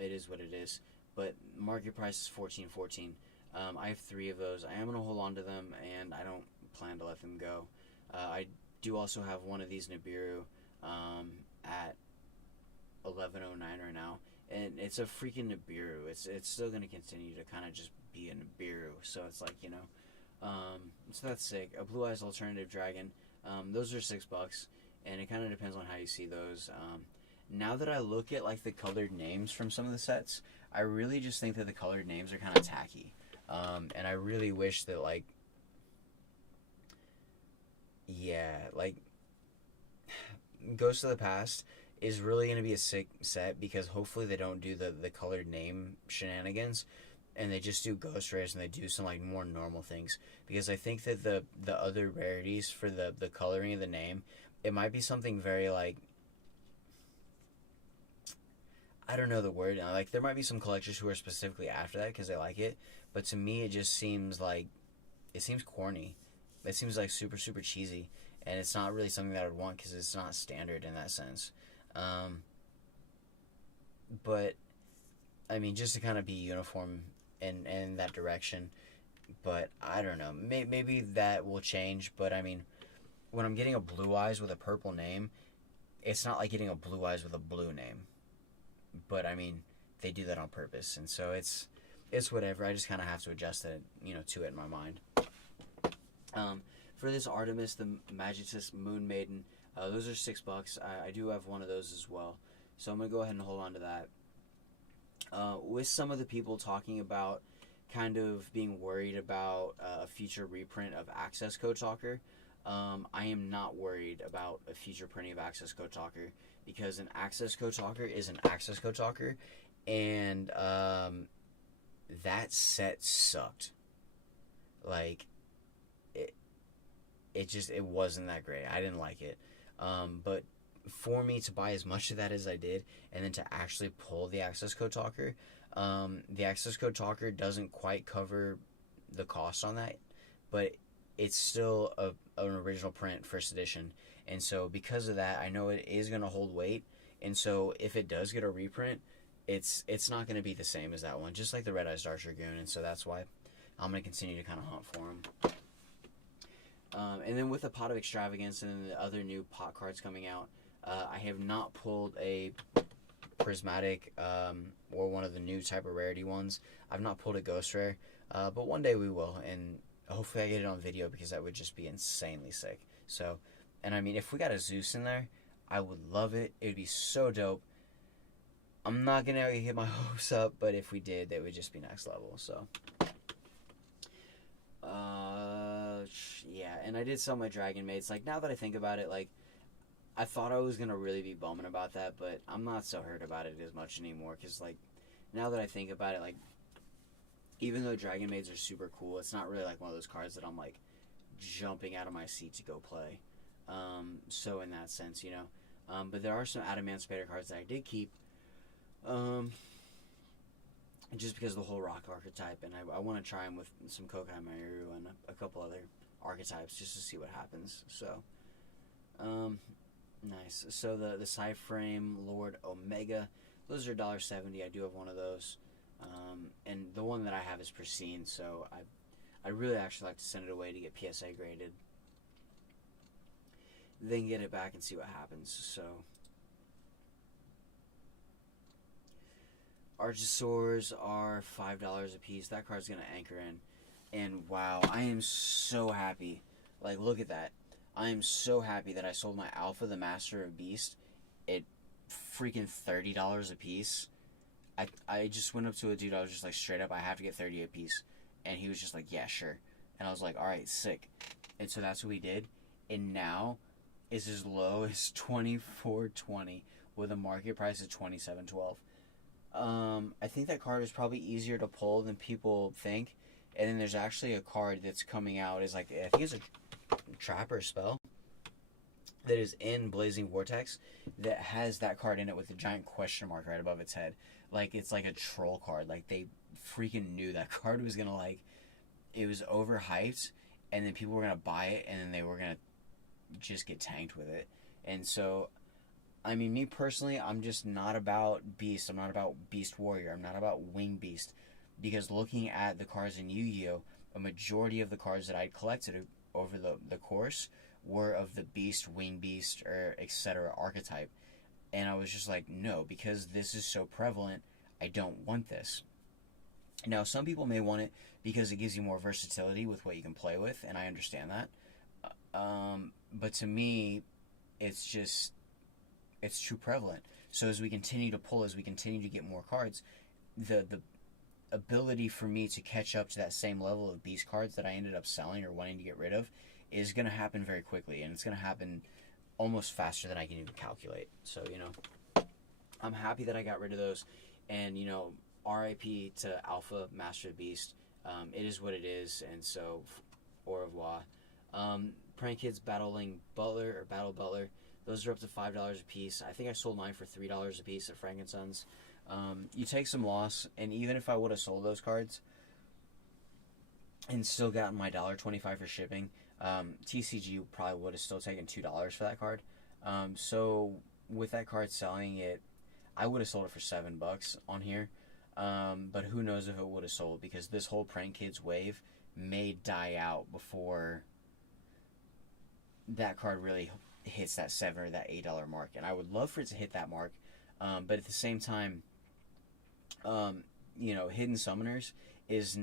it is what it is. But market price is $14.14. I have 3 of those. I am gonna hold on to them, and I don't plan to let them go. I do also have one of these Nibiru at $11.09 right now, and it's a freaking Nibiru. It's still gonna continue to kind of just be a Nibiru. So it's like, you know, so that's sick. A Blue Eyes Alternative Dragon. Those are $6, and it kind of depends on how you see those. Now that I look at like the colored names from some of the sets, I really just think that the colored names are kind of tacky. And I really wish that, like, yeah, like, Ghost of the Past is really going to be a sick set, because hopefully they don't do the colored name shenanigans, and they just do ghost rares and they do some, like, more normal things. Because I think that the other rarities for the coloring of the name, it might be something very, like, I don't know the word. Like, there might be some collectors who are specifically after that because they like it, but to me, it just seems like, it seems corny. It seems like super, super cheesy, and it's not really something that I'd want because it's not standard in that sense. But I mean, just to kind of be uniform in that direction. But I don't know. Maybe that will change. But I mean, when I'm getting a Blue Eyes with a purple name, it's not like getting a Blue Eyes with a blue name. But I mean, they do that on purpose, and so it's whatever. I just kind of have to adjust it, to it in my mind. For this Artemis, the Magicus Moon Maiden, those are $6. I do have one of those as well, so I'm gonna go ahead and hold on to that. With some of the people talking about kind of being worried about a future reprint of Access Code Talker, I am not worried about a future printing of Access Code Talker, because an Access Code Talker is an Access Code Talker, and that set sucked. Like, it wasn't that great. I didn't like it. But for me to buy as much of that as I did, and then to actually pull the Access Code Talker, the Access Code Talker doesn't quite cover the cost on that, but it's still an original print, first edition. And so because of that, I know it is going to hold weight. And so if it does get a reprint, it's not going to be the same as that one, just like the Red Eyes Dark Dragoon. And so that's why I'm going to continue to kind of hunt for them. And then with the Pot of Extravagance and then the other new pot cards coming out, I have not pulled a Prismatic or one of the new type of rarity ones. I've not pulled a Ghost Rare, but one day we will, and hopefully I get it on video, because that would just be insanely sick. So, and I mean, if we got a Zeus in there, I would love it. It would be so dope. I'm not going to get my hopes up, but if we did, that would just be next level. So, yeah, and I did sell my Dragon Mates. Like, now that I think about it, like, I thought I was going to really be bumming about that, but I'm not so hurt about it as much anymore, because, like, now that I think about it, like, even though Dragon Maids are super cool, it's not really, like, one of those cards that I'm, like, jumping out of my seat to go play. So in that sense, but there are some Adamantipator cards that I did keep, just because of the whole rock archetype, and I want to try them with some Kokai Maru and a couple other archetypes just to see what happens. So, nice. So the Psyframe Lord Omega, those are $1.70. I do have one of those, and the one that I have is pristine, so I'd really actually like to send it away to get PSA graded, then get it back and see what happens. So, Archosaurs are $5 a piece. That card's going to anchor in. And wow, I am so happy. Like, look at that. I am so happy that I sold my Alpha, the Master of Beast, at freaking $30 a piece. I just went up to a dude, I was just like, straight up, I have to get 30 a piece. And he was just like, yeah, sure. And I was like, alright, sick. And so that's what we did. And now is as low as $24.20 with a market price of $27.12. I think that card is probably easier to pull than people think. And then there's actually a card that's coming out, is like, I think it's a Trapper spell that is in Blazing Vortex that has that card in it with a giant question mark right above its head. Like, it's like a troll card. Like, they freaking knew that card was gonna, like, it was overhyped, and then people were gonna buy it, and then they were gonna just get tanked with it. And so, I mean, me personally, I'm just not about Beast. I'm not about Beast Warrior. I'm not about Wing Beast. Because looking at the cards in Yu-Gi-Oh!, a majority of the cards that I'd collected over the course were of the Beast, Wing Beast, or etc. archetype. And I was just like, no, because this is so prevalent, I don't want this. Now, some people may want it because it gives you more versatility with what you can play with, and I understand that. But to me, it's too prevalent. So as we continue to pull, as we continue to get more cards, the ability for me to catch up to that same level of Beast cards that I ended up selling or wanting to get rid of is going to happen very quickly, and it's going to happen almost faster than I can even calculate. So, I'm happy that I got rid of those, and, RIP to Alpha, Master of Beast. It is what it is, and so, au revoir. Prank Kids Battling Butler, or Battle Butler, those are up to $5 a piece. I think I sold mine for $3 a piece at Frankensons. You take some loss, and even if I would have sold those cards and still gotten my $1.25 for shipping, TCG probably would have still taken $2 for that card. So with that card selling it, I would have sold it for $7 on here. But who knows if it would have sold, because this whole Prank Kids wave may die out before that card really hits that $7 or that $8 mark. And I would love for it to hit that mark. But at the same time, Hidden Summoners is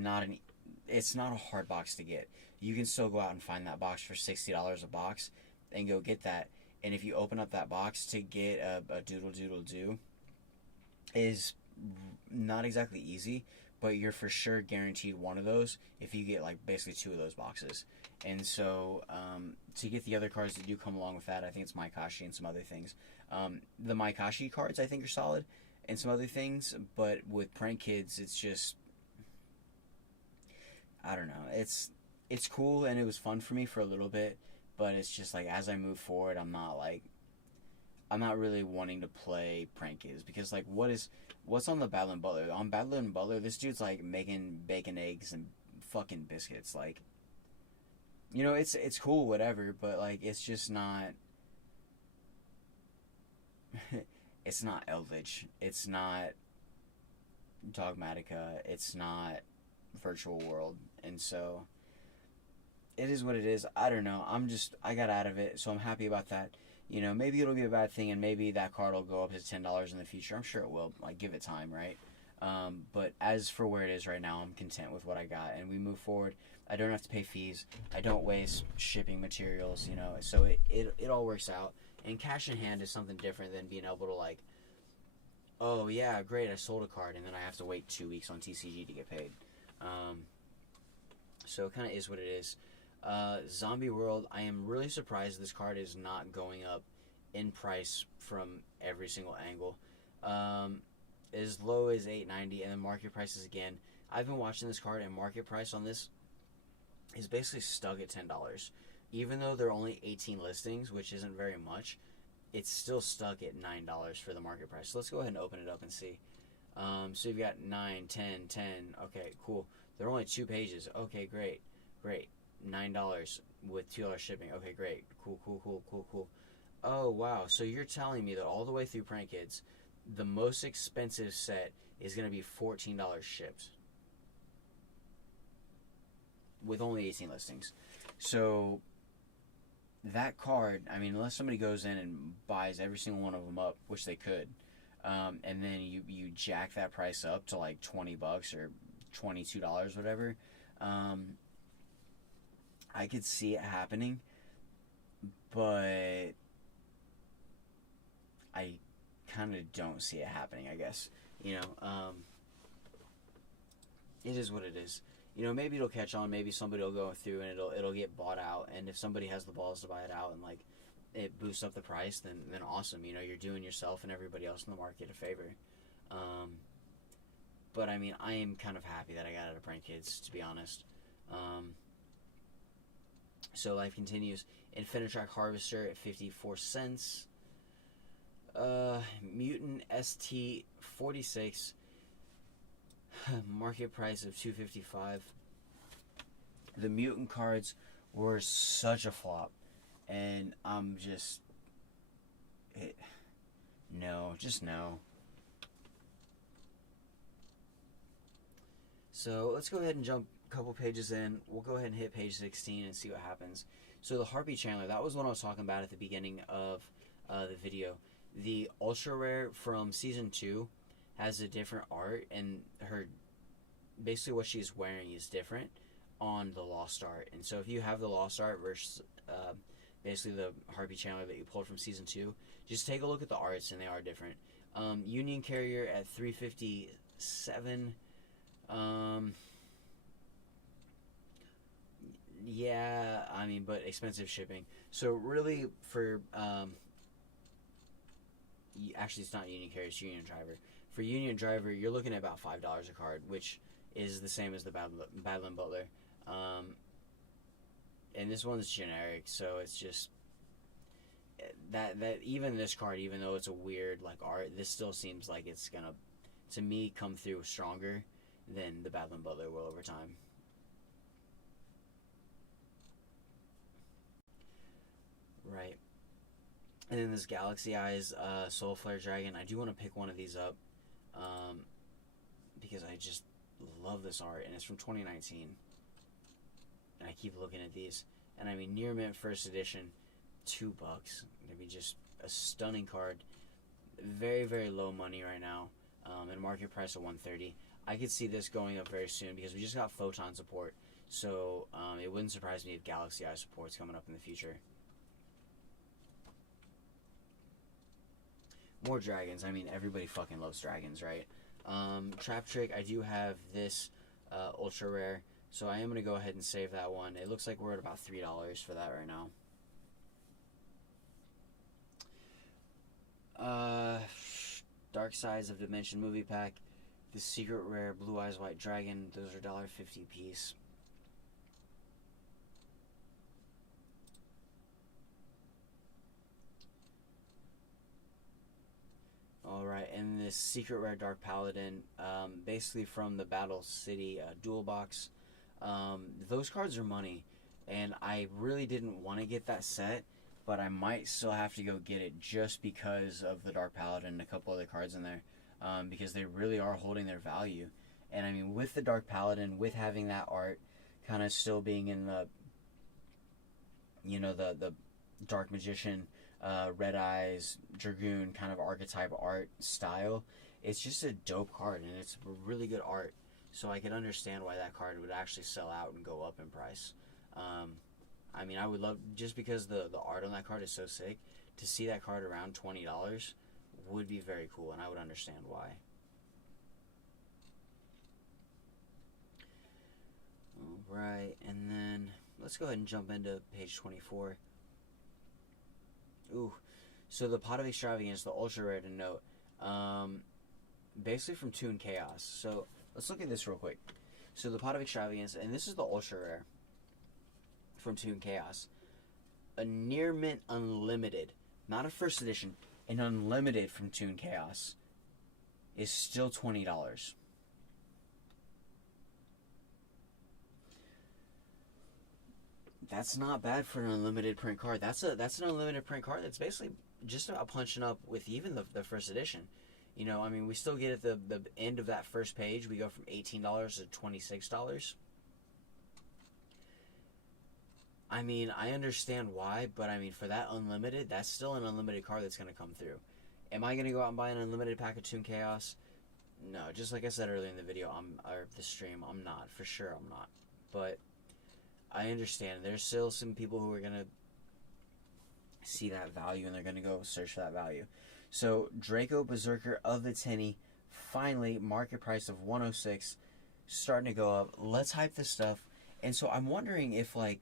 it's not a hard box to get. You can still go out and find that box for $60 a box and go get that. And if you open up that box to get a Doodle Doodle Doo, is not exactly easy, but you're for sure guaranteed one of those if you get like basically 2 of those boxes. And so to get the other cards that do come along with that, I think it's Maikashi and some other things. The Maikashi cards I think are solid and some other things, but with Prank Kids, it's just, I don't know. It's cool and it was fun for me for a little bit, but it's just like as I move forward, I'm not really wanting to play Prank Kids, because like what's on the Battle and Butler? On Battle and Butler, this dude's like making bacon, eggs, and fucking biscuits. Like, it's cool, whatever, but like it's just not. It's not Eldritch. It's not Dogmatica. It's not Virtual World, and so it is what it is. I don't know. I got out of it, so I'm happy about that. Maybe it'll be a bad thing, and maybe that card will go up to $10 in the future. I'm sure it will. Like, give it time, right? But as for where it is right now, I'm content with what I got, and we move forward. I don't have to pay fees. I don't waste shipping materials, so it all works out. And cash in hand is something different than being able to, like, oh, yeah, great, I sold a card, and then I have to wait 2 weeks on TCG to get paid. So it kind of is what it is. Zombie World, I am really surprised this card is not going up in price from every single angle. As low as $8.90, and then market prices again. I've been watching this card, and market price on this is basically stuck at $10. Even though there are only 18 listings, which isn't very much, it's still stuck at $9 for the market price. So let's go ahead and open it up and see. So you've got 9, 10, 10. Okay, cool. There are only 2 pages. Okay, great. $9 with $2 shipping. Okay, great. Cool. Oh, wow. So you're telling me that all the way through Prank Kids, the most expensive set is going to be $14 shipped with only 18 listings. So that card, I mean, unless somebody goes in and buys every single one of them up, which they could, and then you jack that price up to like $20 or $22, whatever, I could see it happening, but I kind of don't see it happening, I guess. It is what it is. Maybe it'll catch on, maybe somebody will go through and it'll get bought out, and if somebody has the balls to buy it out and like it boosts up the price, then awesome. You're doing yourself and everybody else in the market a favor. But I mean, I am kind of happy that I got out of Prank Kids, to be honest. So life continues. Infinitrack Harvester at 54 cents. Mutant ST 46. Market price of $2.55. The mutant cards were such a flop, and I'm just no. So let's go ahead and jump a couple pages in. We'll go ahead and hit page 16 and see what happens. So the Harpy Chandler, that was what I was talking about at the beginning of the video. The Ultra Rare from Season 2 has a different art, and basically what she's wearing is different on the Lost Art. And so if you have the Lost Art versus basically the Harpy Chandler that you pulled from Season 2, just take a look at the arts, and they are different. Union Carrier at $3.57. Yeah, I mean, but expensive shipping. So really for actually it's not Union Carrier, it's Union Driver. For Union Driver, you're looking at about $5 a card, which is the same as the Battle and Butler. And this one's generic, so it's just that even this card, even though it's a weird like art, this still seems like it's gonna, to me, come through stronger than the Battle and Butler will over time. right. And then this Galaxy Eyes Soul Flare Dragon. I do want to pick one of these up because I just love this art, and it's from 2019. And I keep looking at these, and I mean, near mint first edition, $2. I mean, just a stunning card. Very, very low money right now, and market price of $130. I could see this going up very soon because we just got Photon support, so it wouldn't surprise me if Galaxy Eye support's coming up in the future. More dragons. I mean, everybody fucking loves dragons, right? Trap Trick, I do have this ultra rare, so I am going to go ahead and save that one. It looks like we're at about $3 for that right now. Dark Sides of Dimension movie pack, the secret rare Blue Eyes White Dragon. Those are $1.50 a piece. Alright, and this secret rare Dark Paladin, basically from the Battle City dual box. Those cards are money, and I really didn't want to get that set, but I might still have to go get it just because of the Dark Paladin and a couple other cards in there, because they really are holding their value. And I mean, with the Dark Paladin, with having that art kind of still being in the, you know, the Dark Magician, Red Eyes, Dragoon kind of archetype art style, it's just a dope card, and it's really good art. So I can understand why that card would actually sell out and go up in price. I mean, I would love, just because the art on that card is so sick, to see that card around $20 would be very cool, and I would understand why. Alright, and then let's go ahead and jump into page 24. Ooh, so the Pot of Extravagance, the ultra rare to note, basically from Toon Chaos. So let's look at this real quick. So the Pot of Extravagance, and this is the ultra rare from Toon Chaos. A near mint unlimited, not a first edition, an unlimited from Toon Chaos is still $20. That's not bad for an unlimited print card. That's an unlimited print card that's basically just about punching up with even the first edition. You know, I mean, we still get at the end of that first page, we go from $18 to $26. I mean, I understand why, but I mean, for that unlimited, that's still an unlimited card that's going to come through. Am I going to go out and buy an unlimited pack of Toon Chaos? No, just like I said earlier in the video, or the stream, I'm not. For sure, I'm not. But I understand. There's still some people who are going to see that value, and they're going to go search for that value. So, Draco Berserker of the Tenny, finally, market price of $106, starting to go up. Let's hype this stuff. And so, I'm wondering if, like,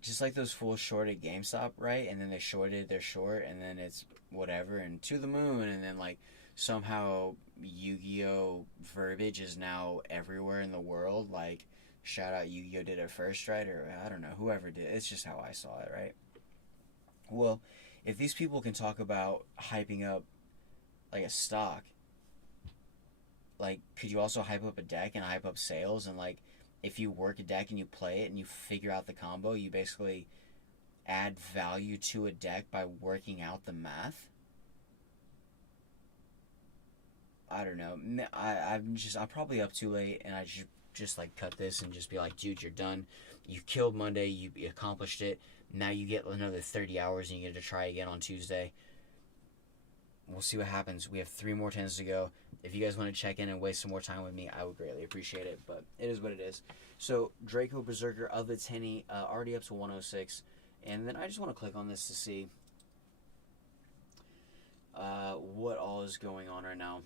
just like those fools shorted GameStop, right? And then they shorted their short, and then it's whatever, and to the moon, and then, like, somehow Yu-Gi-Oh! Verbiage is now everywhere in the world. Like, shout out Yu-Gi-Oh! Did it first, right? Or, I don't know, whoever did. It's just how I saw it, right? Well, if these people can talk about hyping up, like, a stock, like, could you also hype up a deck and hype up sales? And, like, if you work a deck and you play it and you figure out the combo, you basically add value to a deck by working out the math? I don't know. I'm probably up too late, and I just like cut this and just be like, dude, you're done. You killed Monday. You accomplished it. Now you get another 30 hours, and you get to try again on Tuesday. We'll see what happens. We have 3 more 10s to go. If you guys want to check in and waste some more time with me, I would greatly appreciate it. But it is what it is. So, Draco Berserker of the Tenny, already up to 106. And then I just want to click on this to see what all is going on right now.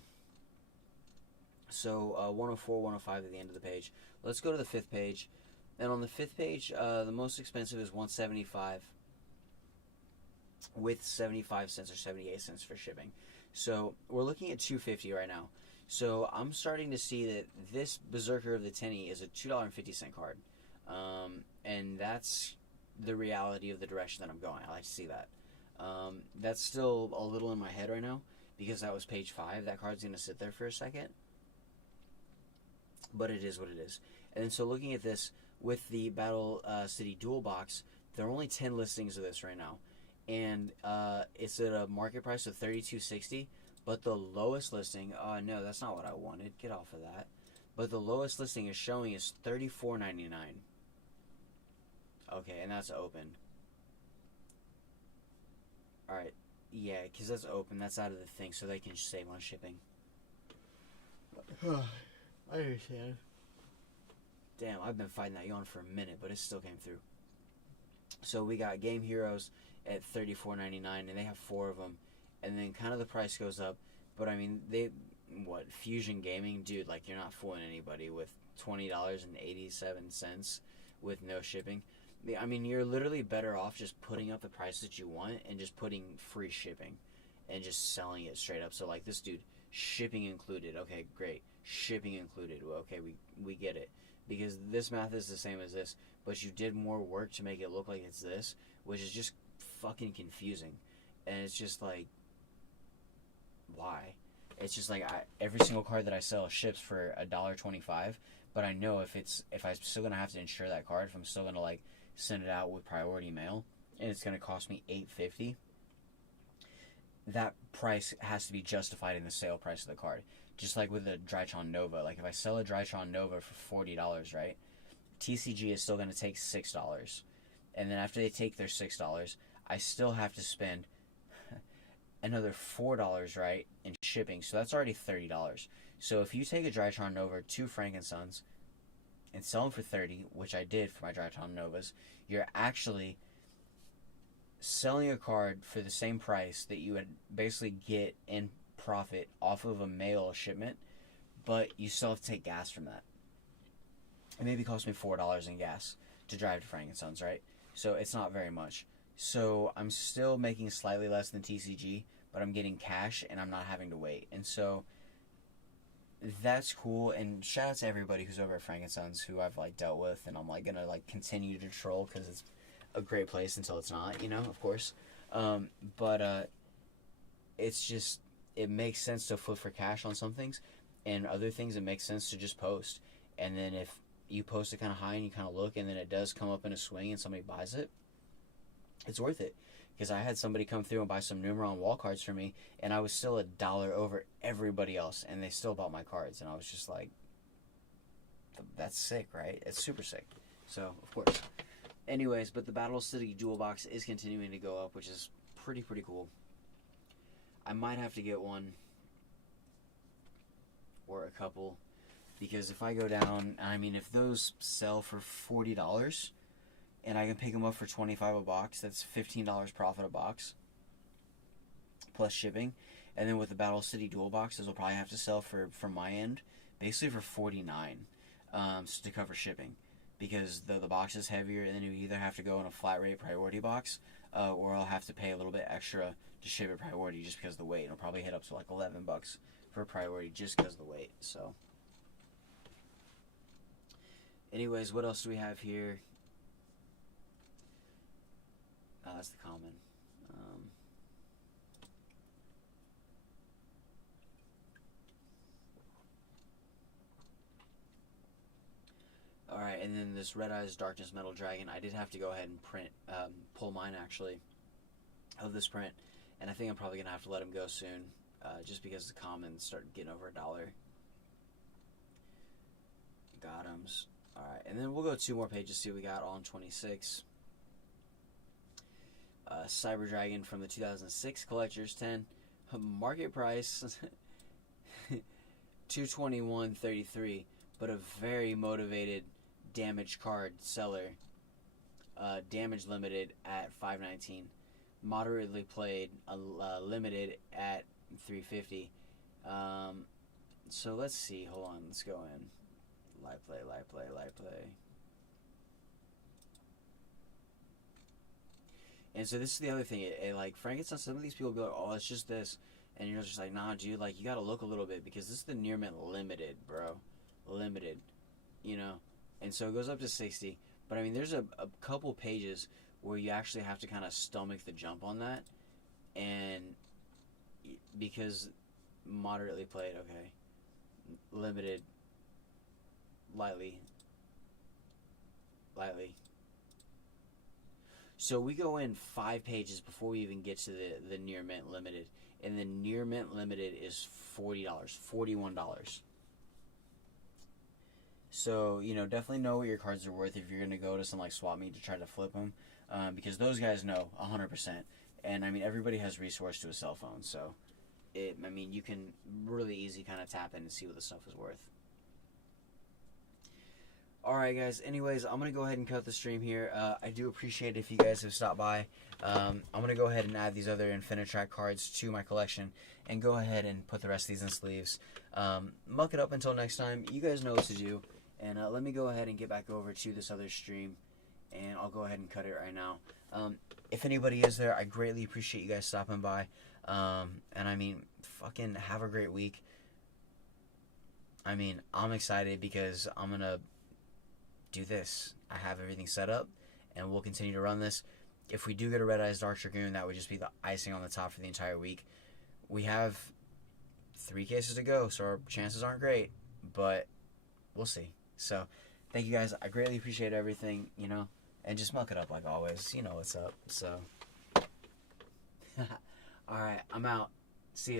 So, 104, 105 at the end of the page. Let's go to the 5th page. And on the 5th page, the most expensive is $175 with 75 cents or 78 cents for shipping. So, we're looking at $250 right now. So, I'm starting to see that this Berserker of the Tenny is a $2.50 card. And that's the reality of the direction that I'm going. I like to see that. That's still a little in my head right now, because that was page 5. That card's going to sit there for a second. But it is what it is. And then so looking at this, with the Battle City Dual Box, there are only 10 listings of this right now. and it's at a market price of $32.60. But the lowest listing, no, that's not what I wanted. Get off of that. But the lowest listing is showing is $34.99. Okay, and that's open. Alright, yeah, because that's open. That's out of the thing, so they can save on shipping. I understand. Damn, I've been fighting that yawn for a minute, but it still came through. So we got Game Heroes at $34.99, and they have 4 of them. And then kind of the price goes up. But, I mean, Fusion Gaming? Dude, like, you're not fooling anybody with $20.87 with no shipping. I mean, you're literally better off just putting up the price that you want and just putting free shipping and just selling it straight up. So, like, this dude, shipping included. Okay, great. Shipping included. Well, okay, we get it. Because this math is the same as this, but you did more work to make it look like it's this, which is just fucking confusing. And it's just like, why? It's just like every single card that I sell ships for $1.25, but I know if I'm still gonna have to insure that card, if I'm still gonna like send it out with priority mail, and it's gonna cost me $8.50, that price has to be justified in the sale price of the card. Just like with a Drytron Nova, like if I sell a Drytron Nova for $40, right? TCG is still gonna take $6, and then after they take their $6, I still have to spend another $4, right, in shipping. So that's already $30. So if you take a Drytron Nova to Frankensons and sell them for $30, which I did for my Drytron Novas, you're actually selling a card for the same price that you would basically get in profit off of a mail shipment, but you still have to take gas from that. It maybe cost me $4 in gas to drive to Frankensons, right? So it's not very much. So I'm still making slightly less than TCG, but I'm getting cash and I'm not having to wait. And so that's cool. And shout out to everybody who's over at Frankensons who I've like dealt with, and I'm like gonna like continue to troll because it's a great place until it's not, you know, of course. But it's just, it makes sense to flip for cash on some things, and other things it makes sense to just post. And then if you post it kind of high and you kind of look, and then it does come up in a swing and somebody buys it, it's worth it. Because I had somebody come through and buy some Numeron wall cards for me, and I was still $1 over everybody else, and they still bought my cards, and I was just like, that's sick, right? It's super sick. So, of course. Anyways, but the Battle City Dual Box is continuing to go up, which is pretty cool. I might have to get one or a couple, because if I go down, I mean, if those sell for $40 and I can pick them up for $25 a box, that's $15 profit a box plus shipping. And then with the Battle City Dual Box, those will probably have to sell from my end basically for $49 to cover shipping, because the box is heavier, and then you either have to go in a flat rate priority box or I'll have to pay a little bit extra to ship it priority just because of the weight. It'll probably hit up to like $11 for priority just because of the weight. So anyways, what else do we have here? That's the common. Alright, and then this Red Eyes Darkness Metal Dragon, I did have to go ahead and pull mine actually, of this print, and I think I'm probably going to have to let him go soon, just because the commons start getting over $1. Got him. Alright, and then we'll go 2 more pages, see what we got on 26. Cyber Dragon from the 2006 Collector's 10. Market price $221.33, but a very motivated damage card seller. Damage limited at $5.19. Moderately played, limited at $3.50. So let's see. Hold on. Let's go in. Live play. And so this is the other thing. Like Frankenstein, some of these people be like, "Oh, it's just this," and you're just like, "Nah, dude. Like, you gotta look a little bit, because this is the near mint limited, bro. Limited, you know." And so it goes up to 60. But I mean, there's a couple pages where you actually have to kind of stomach the jump on that, and because moderately played, okay, limited, lightly. So we go in 5 pages before we even get to the near mint limited, and the near mint limited is $40, $41. So, you know, definitely know what your cards are worth if you're going to go to some, like, swap meet to try to flip them. Because those guys know 100%. And, I mean, everybody has recourse to a cell phone. So, I mean, you can really easy kind of tap in and see what the stuff is worth. Alright, guys. Anyways, I'm going to go ahead and cut the stream here. I do appreciate it if you guys have stopped by. I'm going to go ahead and add these other Infinitrack cards to my collection and go ahead and put the rest of these in sleeves. Muck it up until next time. You guys know what to do. And let me go ahead and get back over to this other stream, and I'll go ahead and cut it right now. If anybody is there, I greatly appreciate you guys stopping by. And I mean, fucking have a great week. I mean, I'm excited because I'm going to do this. I have everything set up, and we'll continue to run this. If we do get a Red Eyes Dark Dragoon, that would just be the icing on the top for the entire week. We have 3 cases to go, so our chances aren't great, but we'll see. So, thank you guys. I greatly appreciate everything, you know, and just muck it up like always. You know what's up. So, alright, I'm out. See ya.